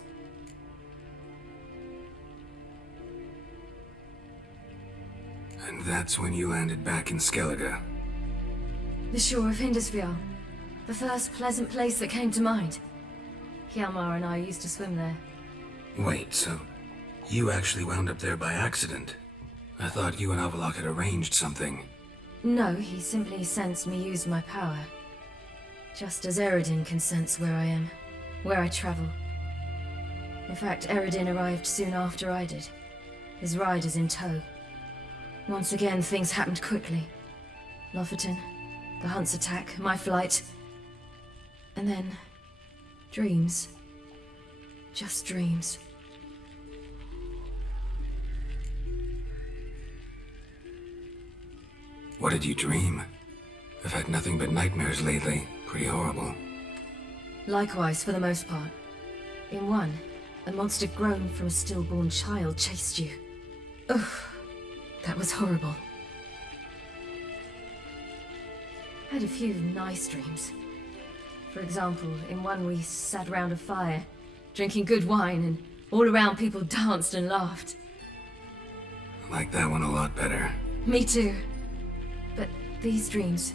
And that's when you landed back in Skellige. The shore of Hindisvial. The first pleasant place that came to mind. Hjalmar and I used to swim there. Wait, so you actually wound up there by accident? I thought you and Avalok had arranged something. No, he simply sensed me use my power. Just as Eredin can sense where I am, where I travel. In fact, Eredin arrived soon after I did. His riders in tow. Once again, things happened quickly. Lofoten, the hunt's attack, my flight. And then, dreams. Just dreams. What did you dream? I've had nothing but nightmares lately. Pretty horrible. Likewise, for the most part. In one, a monster grown from a stillborn child chased you. Ugh, that was horrible. I had a few nice dreams. For example, in one we sat around a fire, drinking good wine, and all around people danced and laughed. I like that one a lot better. Me too. But these dreams,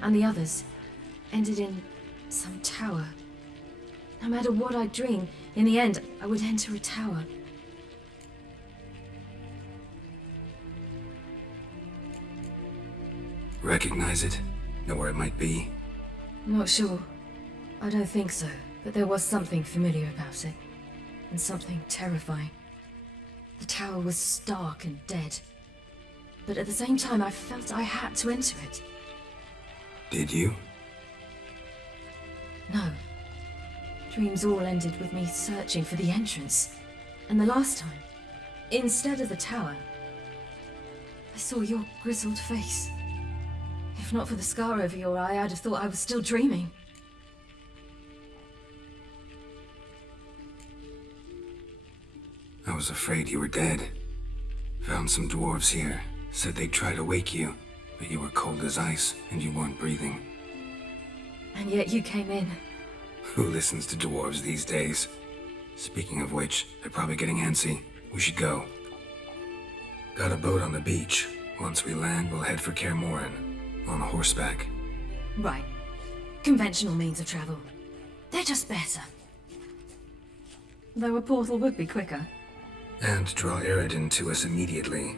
and the others, ended in some tower. No matter what I dream, in the end, I would enter a tower. Recognize it? Know where it might be? Not sure. I don't think so, but there was something familiar about it. And something terrifying. The tower was stark and dead. But at the same time, I felt I had to enter it. Did you? No. Dreams all ended with me searching for the entrance. And the last time, Instead of the tower, I saw your grizzled face. If not for the scar over your eye, I'd have thought I was still dreaming. I was afraid you were dead. Found some dwarves here. Said they'd try to wake you, but you were cold as ice and you weren't breathing. And yet you came in. Who listens to dwarves these days? Speaking of which, they're probably getting antsy. We should go. Got a boat on the beach. Once we land, we'll head for Kaer Morhen. On horseback. Right. Conventional means of travel. They're just better. Though a portal would be quicker. And draw Eridan to us immediately.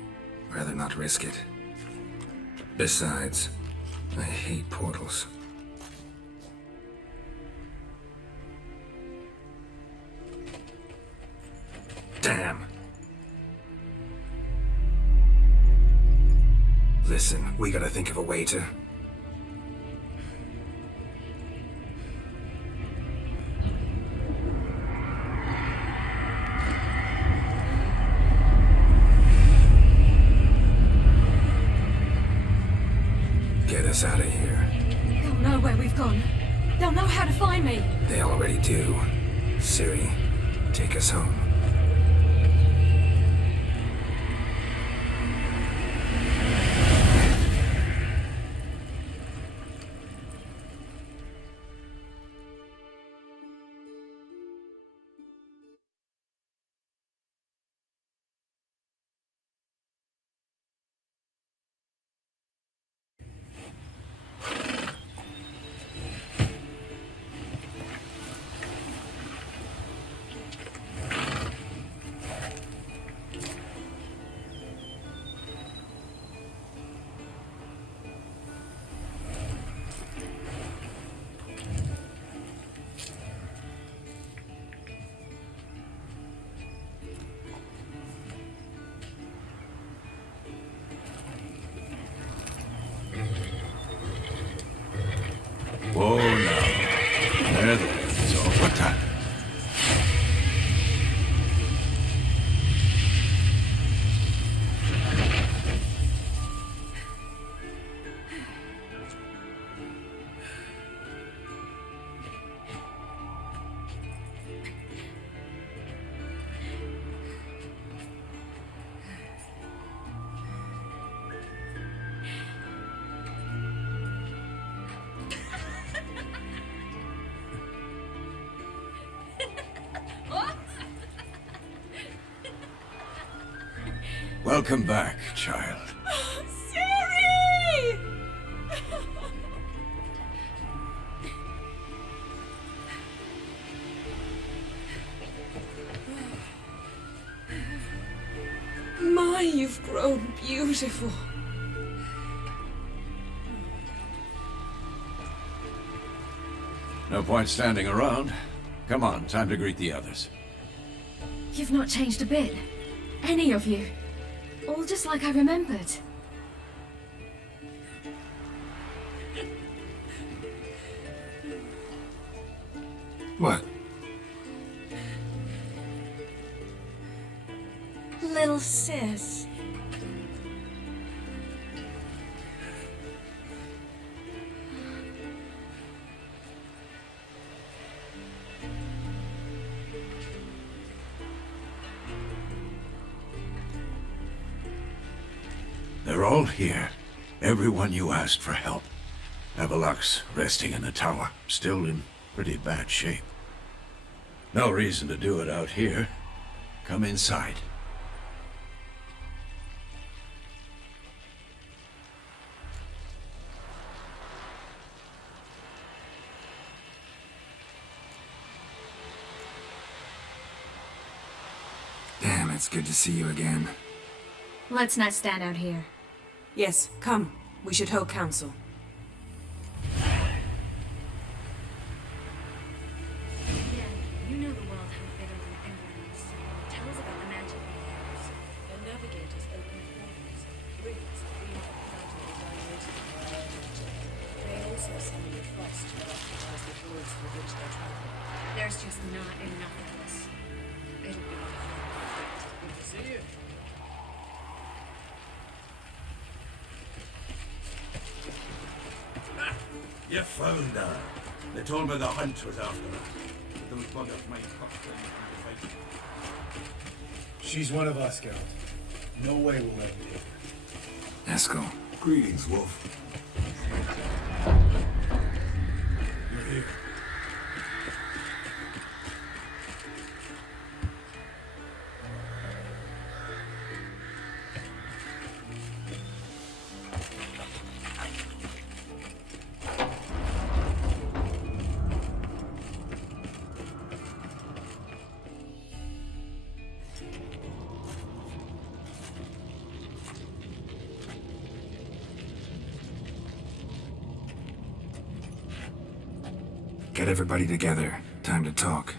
Rather not risk it. Besides, I hate portals. Damn. Listen, we gotta think of a way to... Get us out of here. They'll know where we've gone. They'll know how to find me. They already do. Ciri, take us home. Whoa now. There, it's all for time. Welcome back, child. Ciri! My, you've grown beautiful. No point standing around. Come on, time to greet the others. You've not changed a bit. Any of you. All just like I remembered. What? Little sis. They're all here. Everyone you asked for help. Avalok's resting in the tower, still in pretty bad shape. No reason to do it out here. Come inside. Damn, it's good to see you again. Let's not stand out here. Yes, come. We should hold council. You know the world how bitterly invades. Tell us about the magic we use. The navigators open portals, rings beyond the dilated. They also summon the frost to recognize the voids through which they travel. There's just not enough of us. It'll be hard with the See you. You found her. They told me the hunt was after her. But those buggers might cut things into fight. She's one of us, Geralt. No way we'll let him take her. Eskel. Greetings, Wolf. You're here. Get everybody together. Time to talk.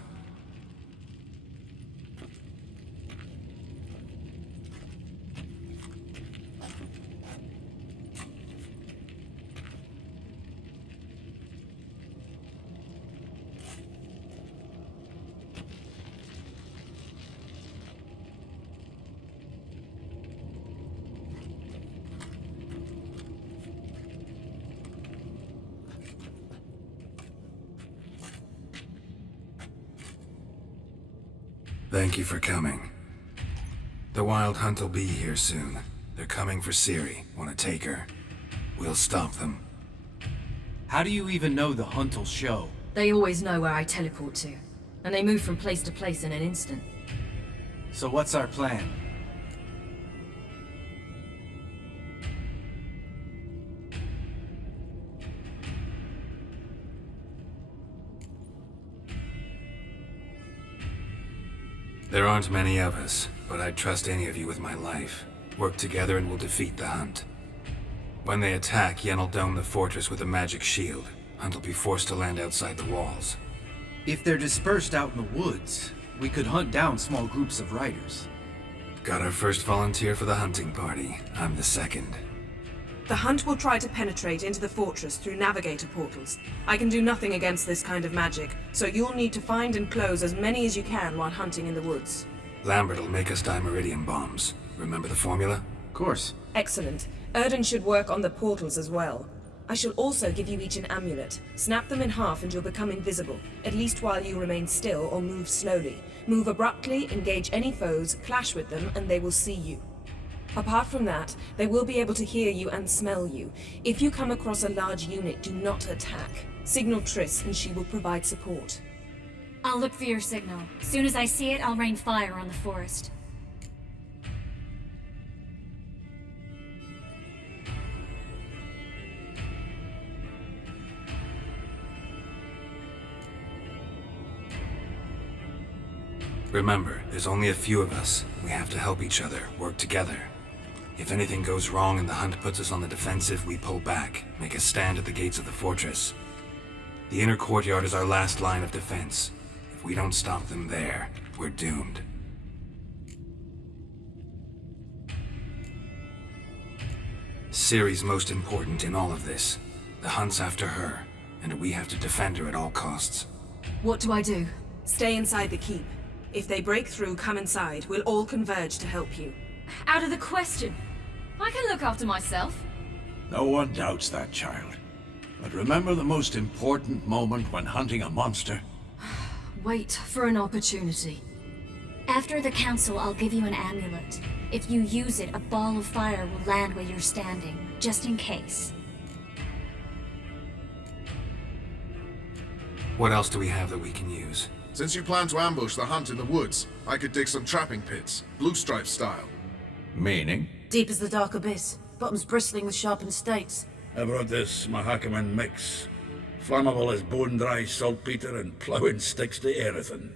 Thank you for coming. The Wild Hunt will be here soon. They're coming for Ciri. Want to take her? We'll stop them. How do you even know the hunt will show? They always know where I teleport to, and they move from place to place in an instant. So what's our plan? There aren't many of us, but I'd trust any of you with my life. Work together and we'll defeat the Hunt. When they attack, Yen'll dome the fortress with a magic shield. Hunt will be forced to land outside the walls. If they're dispersed out in the woods, we could hunt down small groups of riders. Got our first volunteer for the hunting party. I'm the second. The Hunt will try to penetrate into the fortress through navigator portals. I can do nothing against this kind of magic, so you'll need to find and close as many as you can while hunting in the woods. Lambert will make us dimeridium bombs. Remember the formula? Of course. Excellent. Erden should work on the portals as well. I shall also give you each an amulet. Snap them in half and you'll become invisible, at least while you remain still or move slowly. Move abruptly, engage any foes, clash with them, and they will see you. Apart from that, they will be able to hear you and smell you. If you come across a large unit, do not attack. Signal Triss and she will provide support. I'll look for your signal. As soon as I see it, I'll rain fire on the forest. Remember, there's only a few of us. We have to help each other, work together. If anything goes wrong and the Hunt puts us on the defensive, we pull back, make a stand at the gates of the fortress. The inner courtyard is our last line of defense. If we don't stop them there, we're doomed. Ciri's most important in all of this. The Hunt's after her, and we have to defend her at all costs. What do I do? Stay inside the keep. If they break through, come inside. We'll all converge to help you. Out of the question. I can look after myself. No one doubts that, child. But remember the most important moment when hunting a monster? Wait for an opportunity. After the council, I'll give you an amulet. If you use it, a ball of fire will land where you're standing, just in case. What else do we have that we can use? Since you plan to ambush the Hunt in the woods, I could dig some trapping pits, blue stripe style. Meaning? Deep as the dark abyss, bottoms bristling with sharpened stakes. I brought this Mahakaman mix. Flammable as bone-dry saltpeter and ploughing sticks to anything.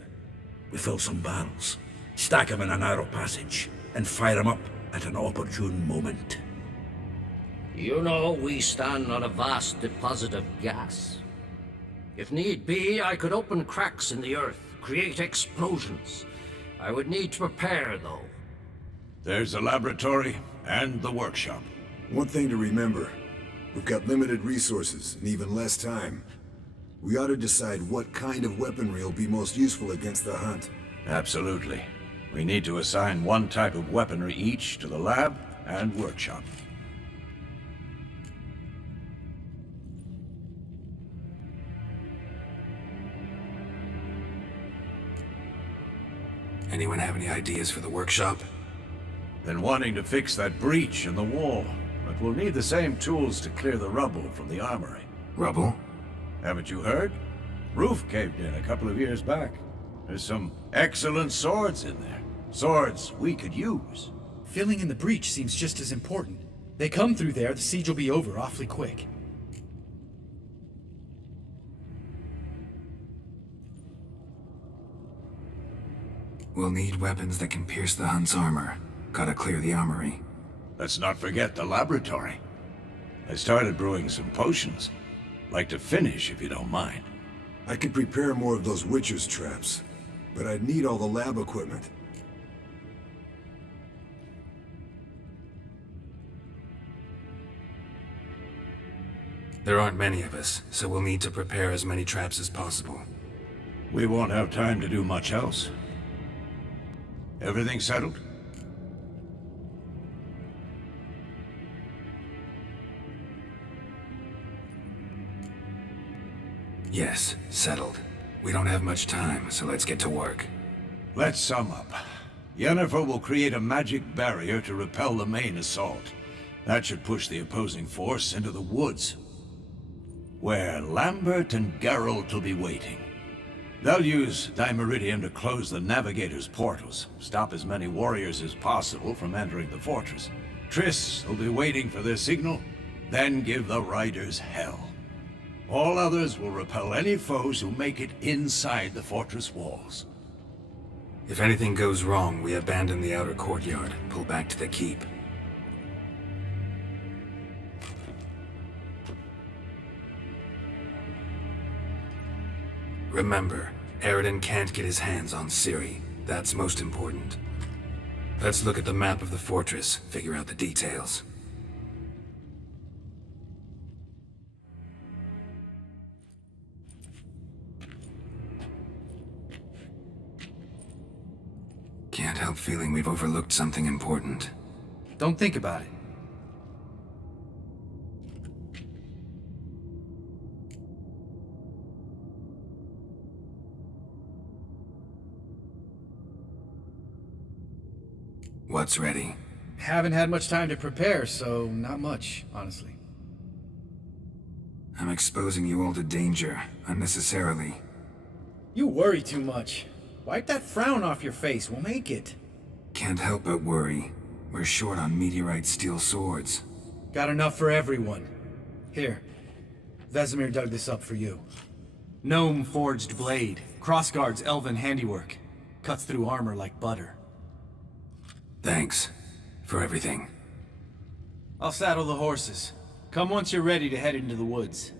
We fill some barrels, stack them in a narrow passage, and fire them up at an opportune moment. You know, we stand on a vast deposit of gas. If need be, I could open cracks in the earth, create explosions. I would need to prepare, though. There's the laboratory and the workshop. One thing to remember, we've got limited resources and even less time. We ought to decide what kind of weaponry will be most useful against the Hunt. Absolutely. We need to assign one type of weaponry each to the lab and workshop. Anyone have any ideas for the workshop? Been wanting to fix that breach in the wall, but we'll need the same tools to clear the rubble from the armory. Rubble? Haven't you heard? Roof caved in a couple of years back. There's some excellent swords in there. Swords we could use. Filling in the breach seems just as important. They come through there, the siege will be over awfully quick. We'll need weapons that can pierce the Hunt's armor. Gotta clear the armory. Let's not forget the laboratory. I started brewing some potions. Like to finish, if you don't mind. I could prepare more of those Witcher's traps, but I'd need all the lab equipment. There aren't many of us, so we'll need to prepare as many traps as possible. We won't have time to do much else. Everything settled? Yes, settled. We don't have much time, so let's get to work. Let's sum up. Yennefer will create a magic barrier to repel the main assault. That should push the opposing force into the woods, where Lambert and Geralt will be waiting. They'll use Dimeridium to close the Navigator's portals, stop as many warriors as possible from entering the fortress. Triss will be waiting for their signal, then give the riders hell. All others will repel any foes who make it inside the fortress walls. If anything goes wrong, we abandon the outer courtyard, pull back to the keep. Remember, Eridan can't get his hands on Ciri. That's most important. Let's look at the map of the fortress, figure out the details. Can't help feeling we've overlooked something important. Don't think about it. What's ready? Haven't had much time to prepare, so not much, honestly. I'm exposing you all to danger, unnecessarily. You worry too much. Wipe that frown off your face, we'll make it. Can't help but worry. We're short on meteorite steel swords. Got enough for everyone. Here, Vesemir dug this up for you. Gnome forged blade, crossguard's elven handiwork. Cuts through armor like butter. Thanks for everything. I'll saddle the horses. Come once you're ready to head into the woods.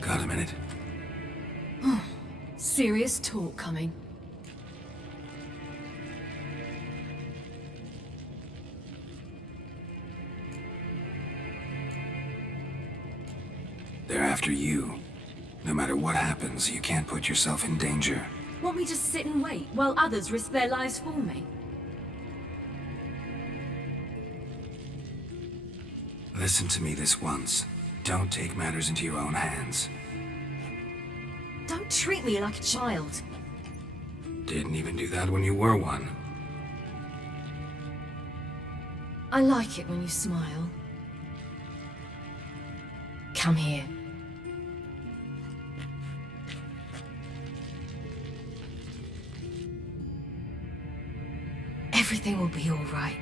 Got a minute? Serious talk coming. They're after you. No matter what happens, you can't put yourself in danger. Want me to sit and wait while others risk their lives for me? Listen to me this once. Don't take matters into your own hands. Don't treat me like a child. Didn't even do that when you were one. I like it when you smile. Come here. Everything will be all right.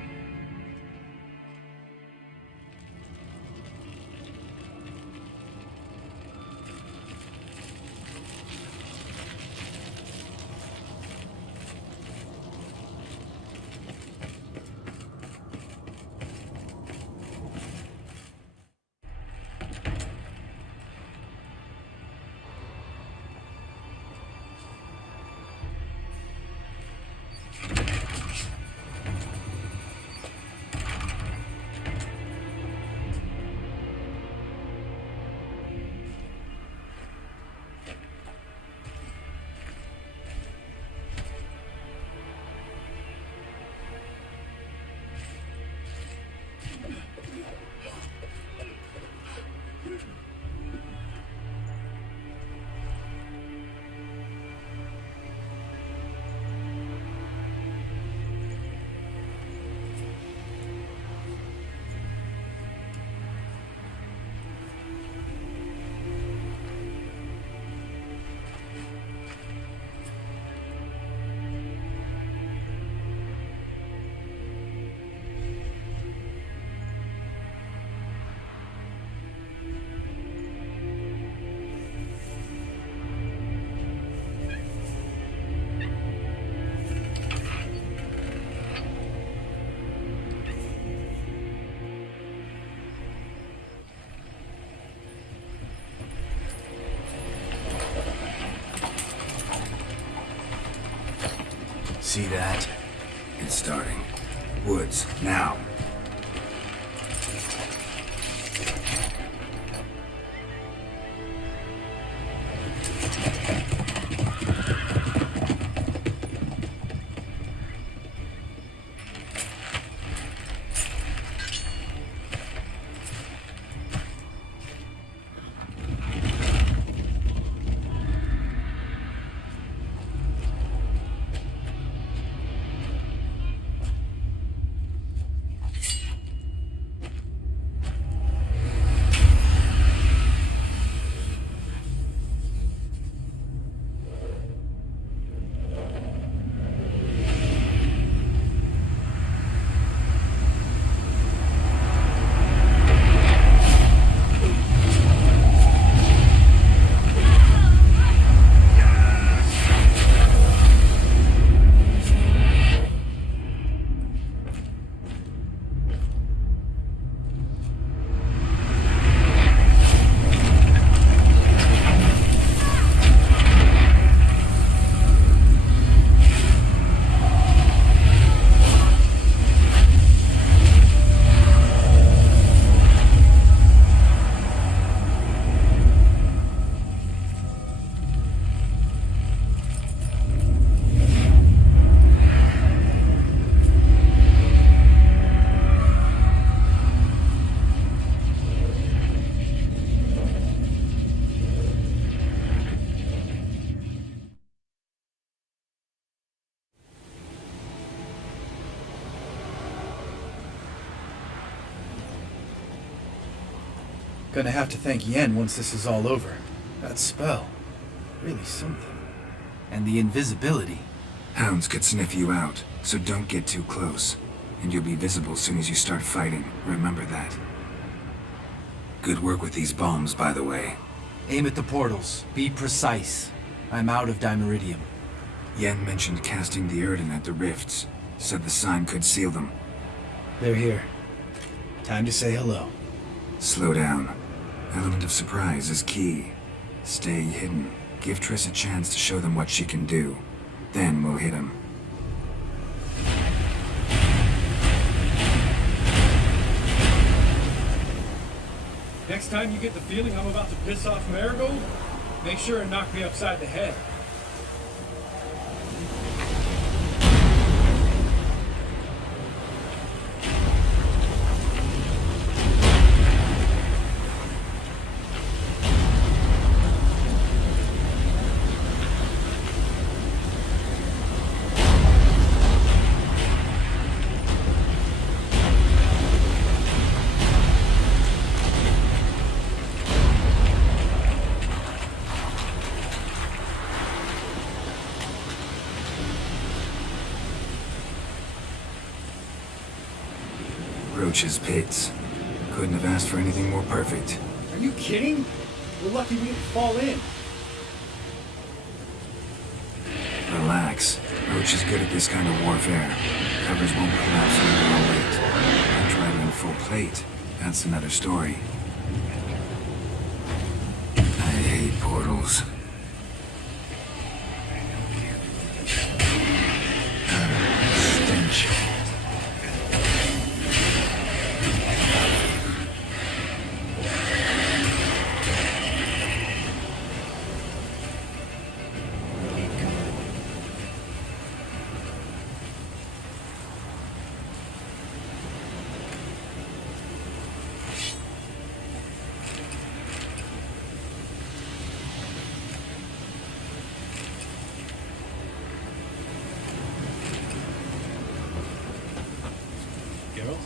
See that? It's starting. Woods, now. Gonna have to thank Yen once this is all over. That spell. Really something. And the invisibility. Hounds could sniff you out, so don't get too close. And you'll be visible soon as you start fighting. Remember that. Good work with these bombs, by the way. Aim at the portals. Be precise. I'm out of Dimeridium. Yen mentioned casting the Erden at the rifts. Said the sign could seal them. They're here. Time to say hello. Slow down. Element of surprise is key. Stay hidden. Give Triss a chance to show them what she can do. Then we'll hit them. Next time you get the feeling I'm about to piss off Marigold, make sure and knock me upside the head. Roach's pits. Couldn't have asked for anything more perfect. Are you kidding? We're lucky we didn't fall in. Relax. Roach is good at this kind of warfare. Covers won't collapse under our weight. I try to in full plate. That's another story. I hate portals. Stench. Geralt?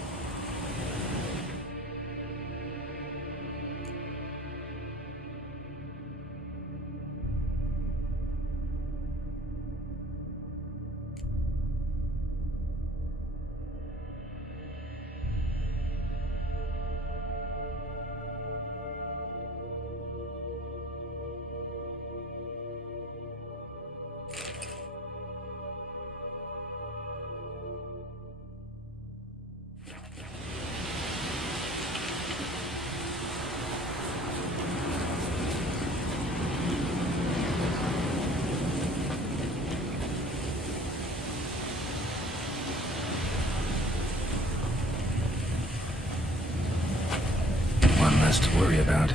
One less to worry about.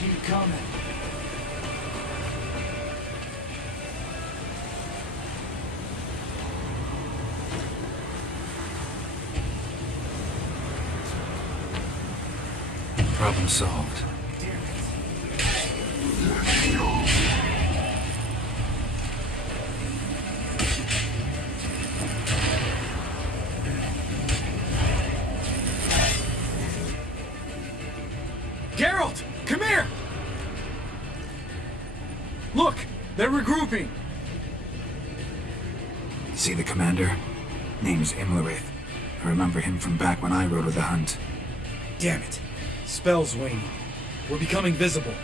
Keep coming. Problem solved. Geralt! Come here! Look! They're regrouping! See the commander? Name's Emreis. I remember him from back when I rode with the hunt. Damn it. Spell's waning. We're becoming visible.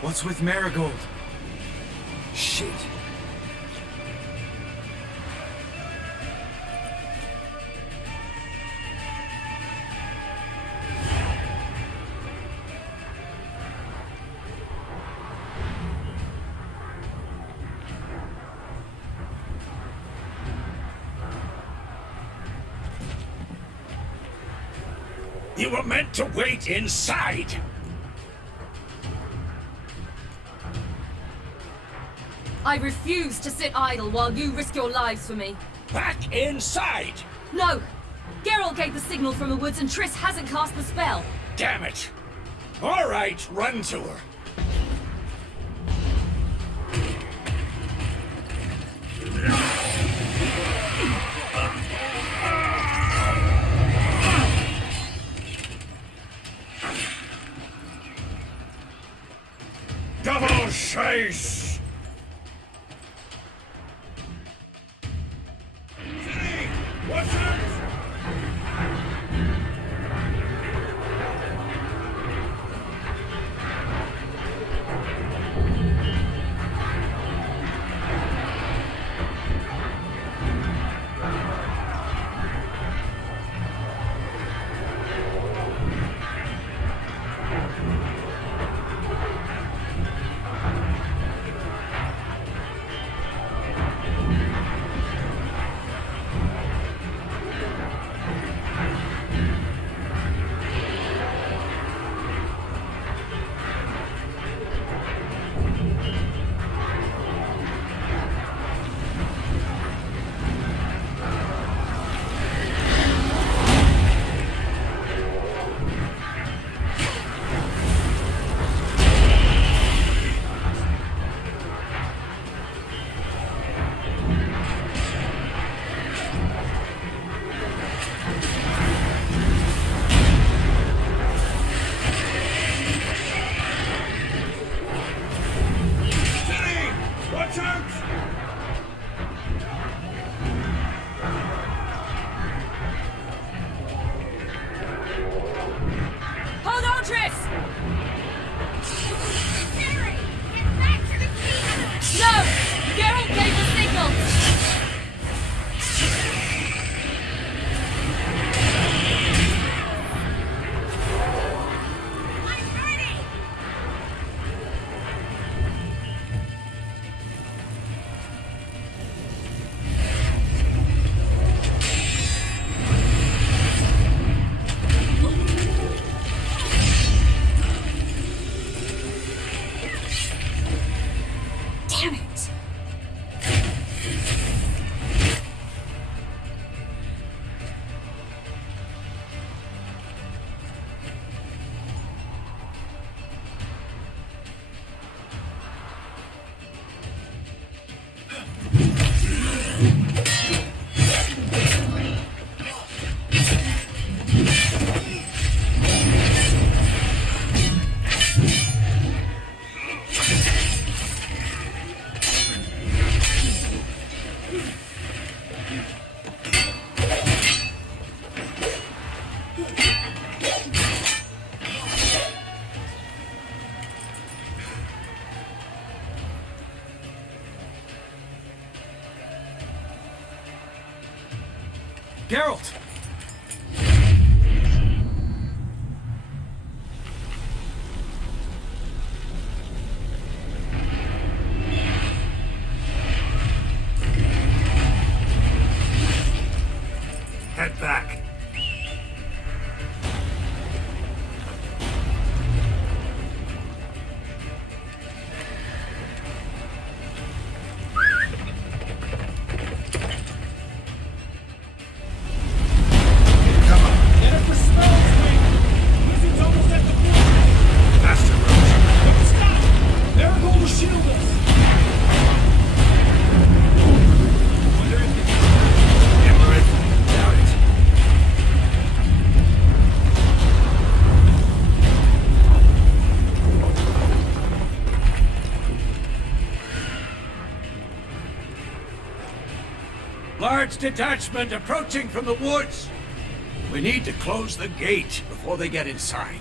What's with Marigold? Shit. You were meant to wait inside! I refuse to sit idle while you risk your lives for me. Back inside! No! Geralt gave the signal from the woods and Triss hasn't cast the spell. Damn it! All right, run to her. Double chase! Ciri, what's it? Triss! Ciri! Get back to the key! No! Geralt gave the signal! Damn it! Geralt! Head back. Yennefer smells me! Wizard's almost at the border! Faster, Roach. Don't stop! Marigold will shield us! Wonder if Emreis? Doubt it. Large detachment approaching from the woods. We need to close the gate before they get inside.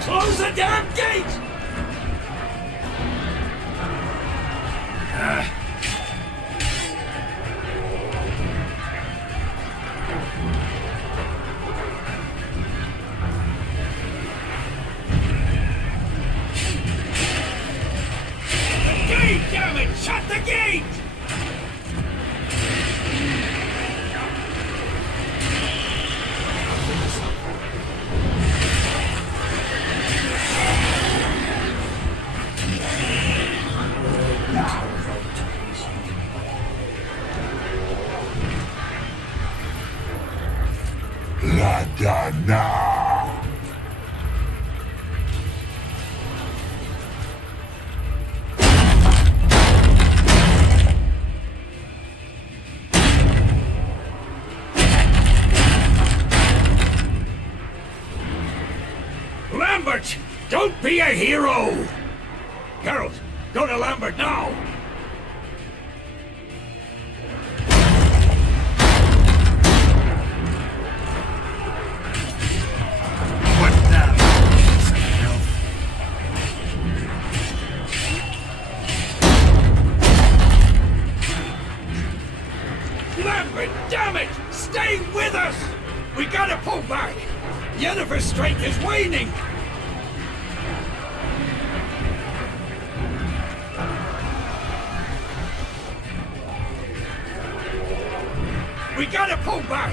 Close the damn gate! The gate, damn it! Shut the gate! Lambert! Don't be a hero! Geralt, go to Lambert now! What now? Son of an elf. Lambert, damn it! Stay with us! We gotta pull back! Yennefer's strength is waning! We gotta pull back!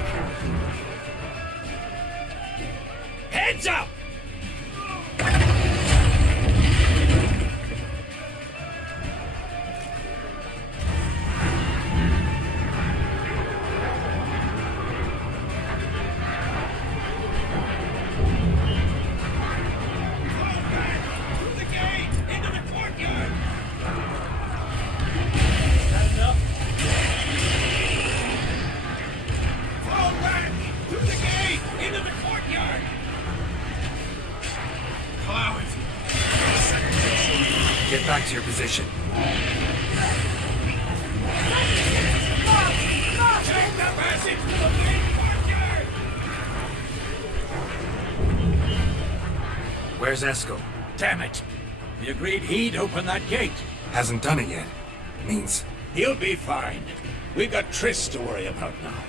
Heads up! Get back to your position. Where's Eskel? Damn it! We agreed he'd open that gate. Hasn't done it yet. Means... He'll be fine. We've got Triss to worry about now.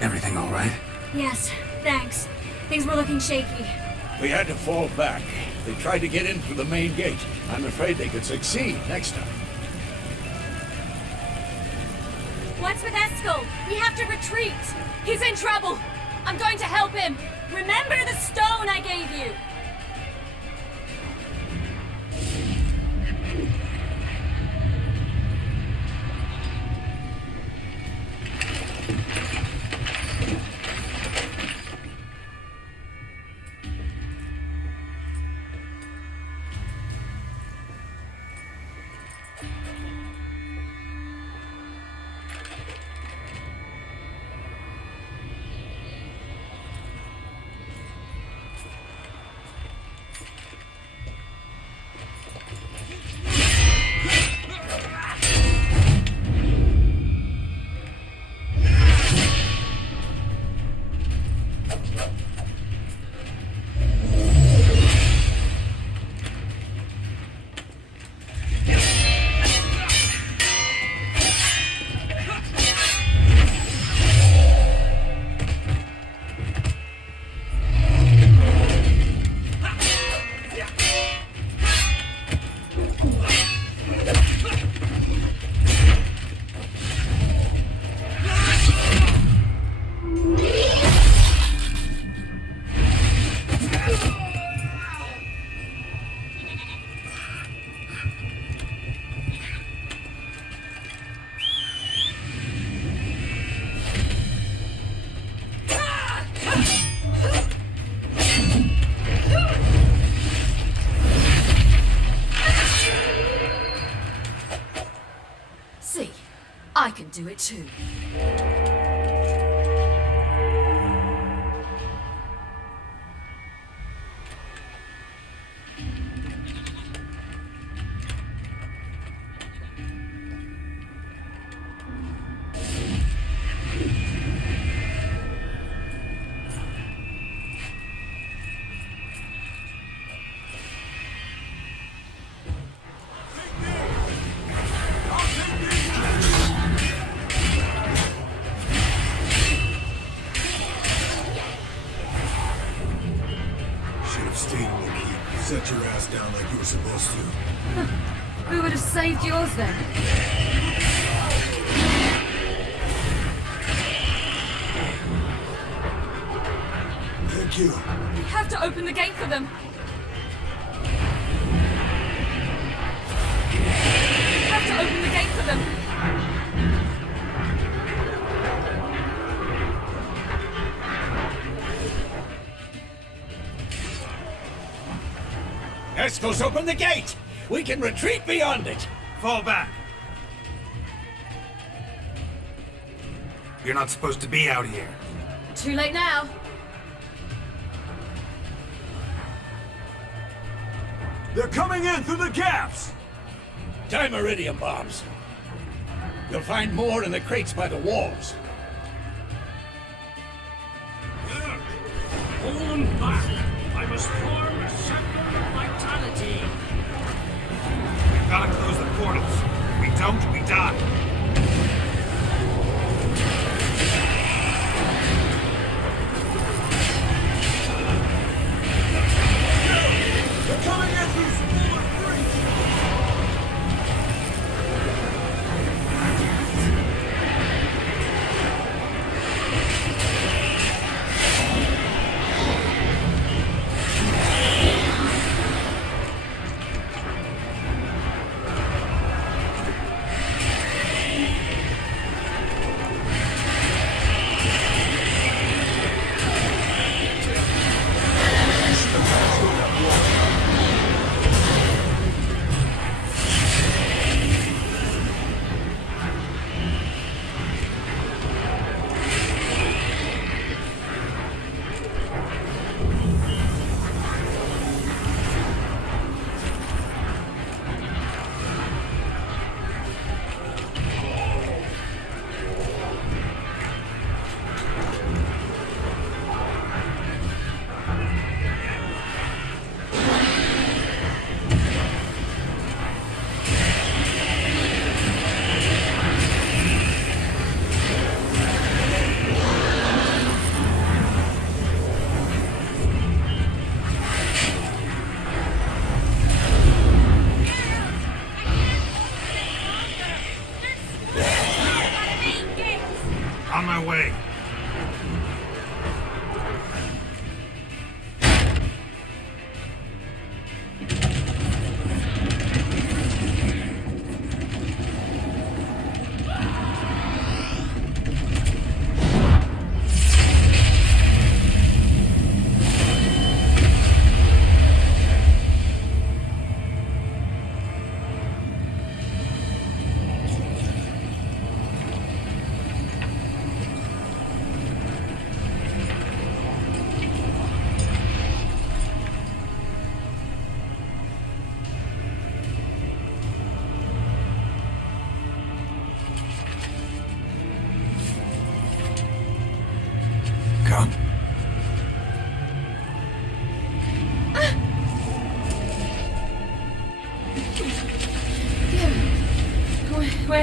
Everything all right? Yes, thanks. Things were looking shaky. We had to fall back. They tried to get in through the main gate. I'm afraid they could succeed next time. What's with Eskel? We have to retreat. He's in trouble. I'm going to help him. Remember the stone I gave you. I can do it too. Set your ass down like you were supposed to. Who would have saved yours then? Thank you. We have to open the gate for them. We have to open the gate for them. Eskel's open the gate! We can retreat beyond it! Fall back! You're not supposed to be out here. Too late now. They're coming in through the gaps! Time iridium bombs. You'll find more in the crates by the walls. Hold them back! I must form a circle of vitality. We've got to close the portals. If we don't, we die. They're coming in through smaller breach!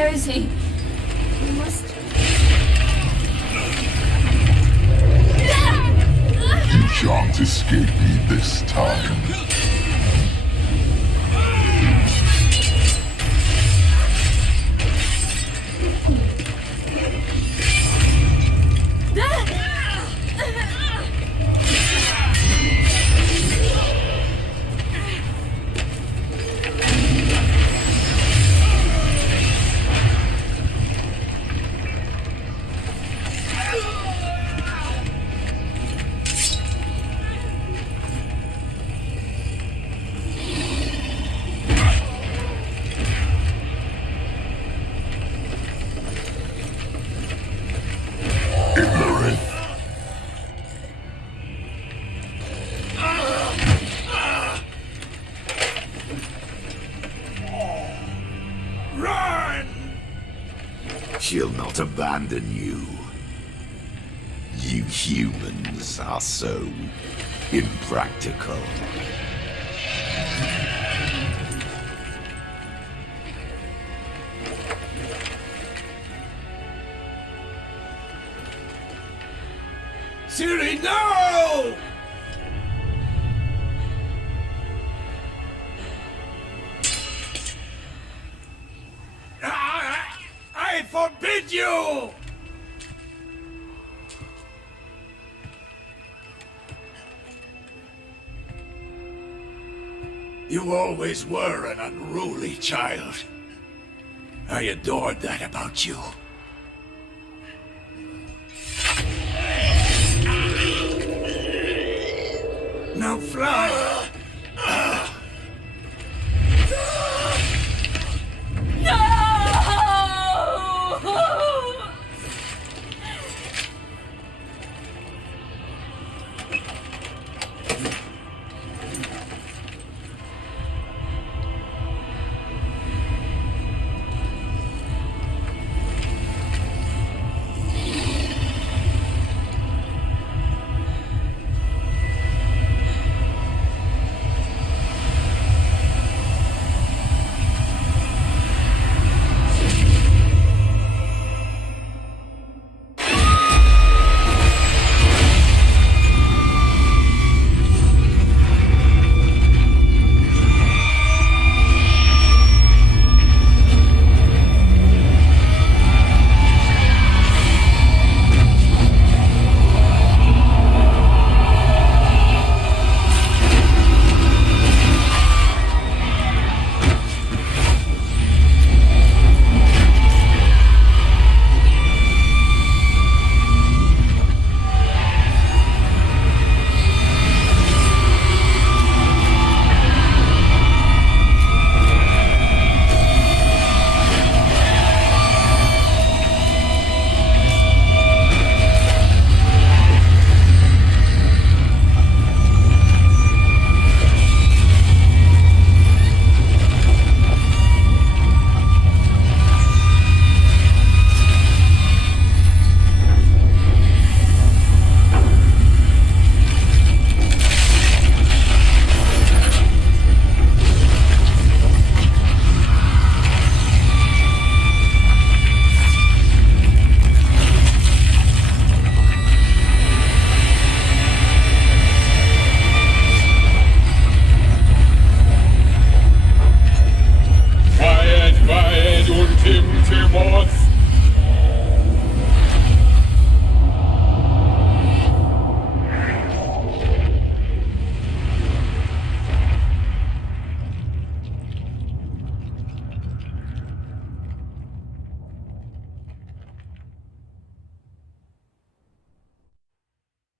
Where is he? We must... You shan't escape me this time. She'll not abandon you. You humans are so impractical. Ciri, no! I forbid you! You always were an unruly child. I adored that about you. Now fly!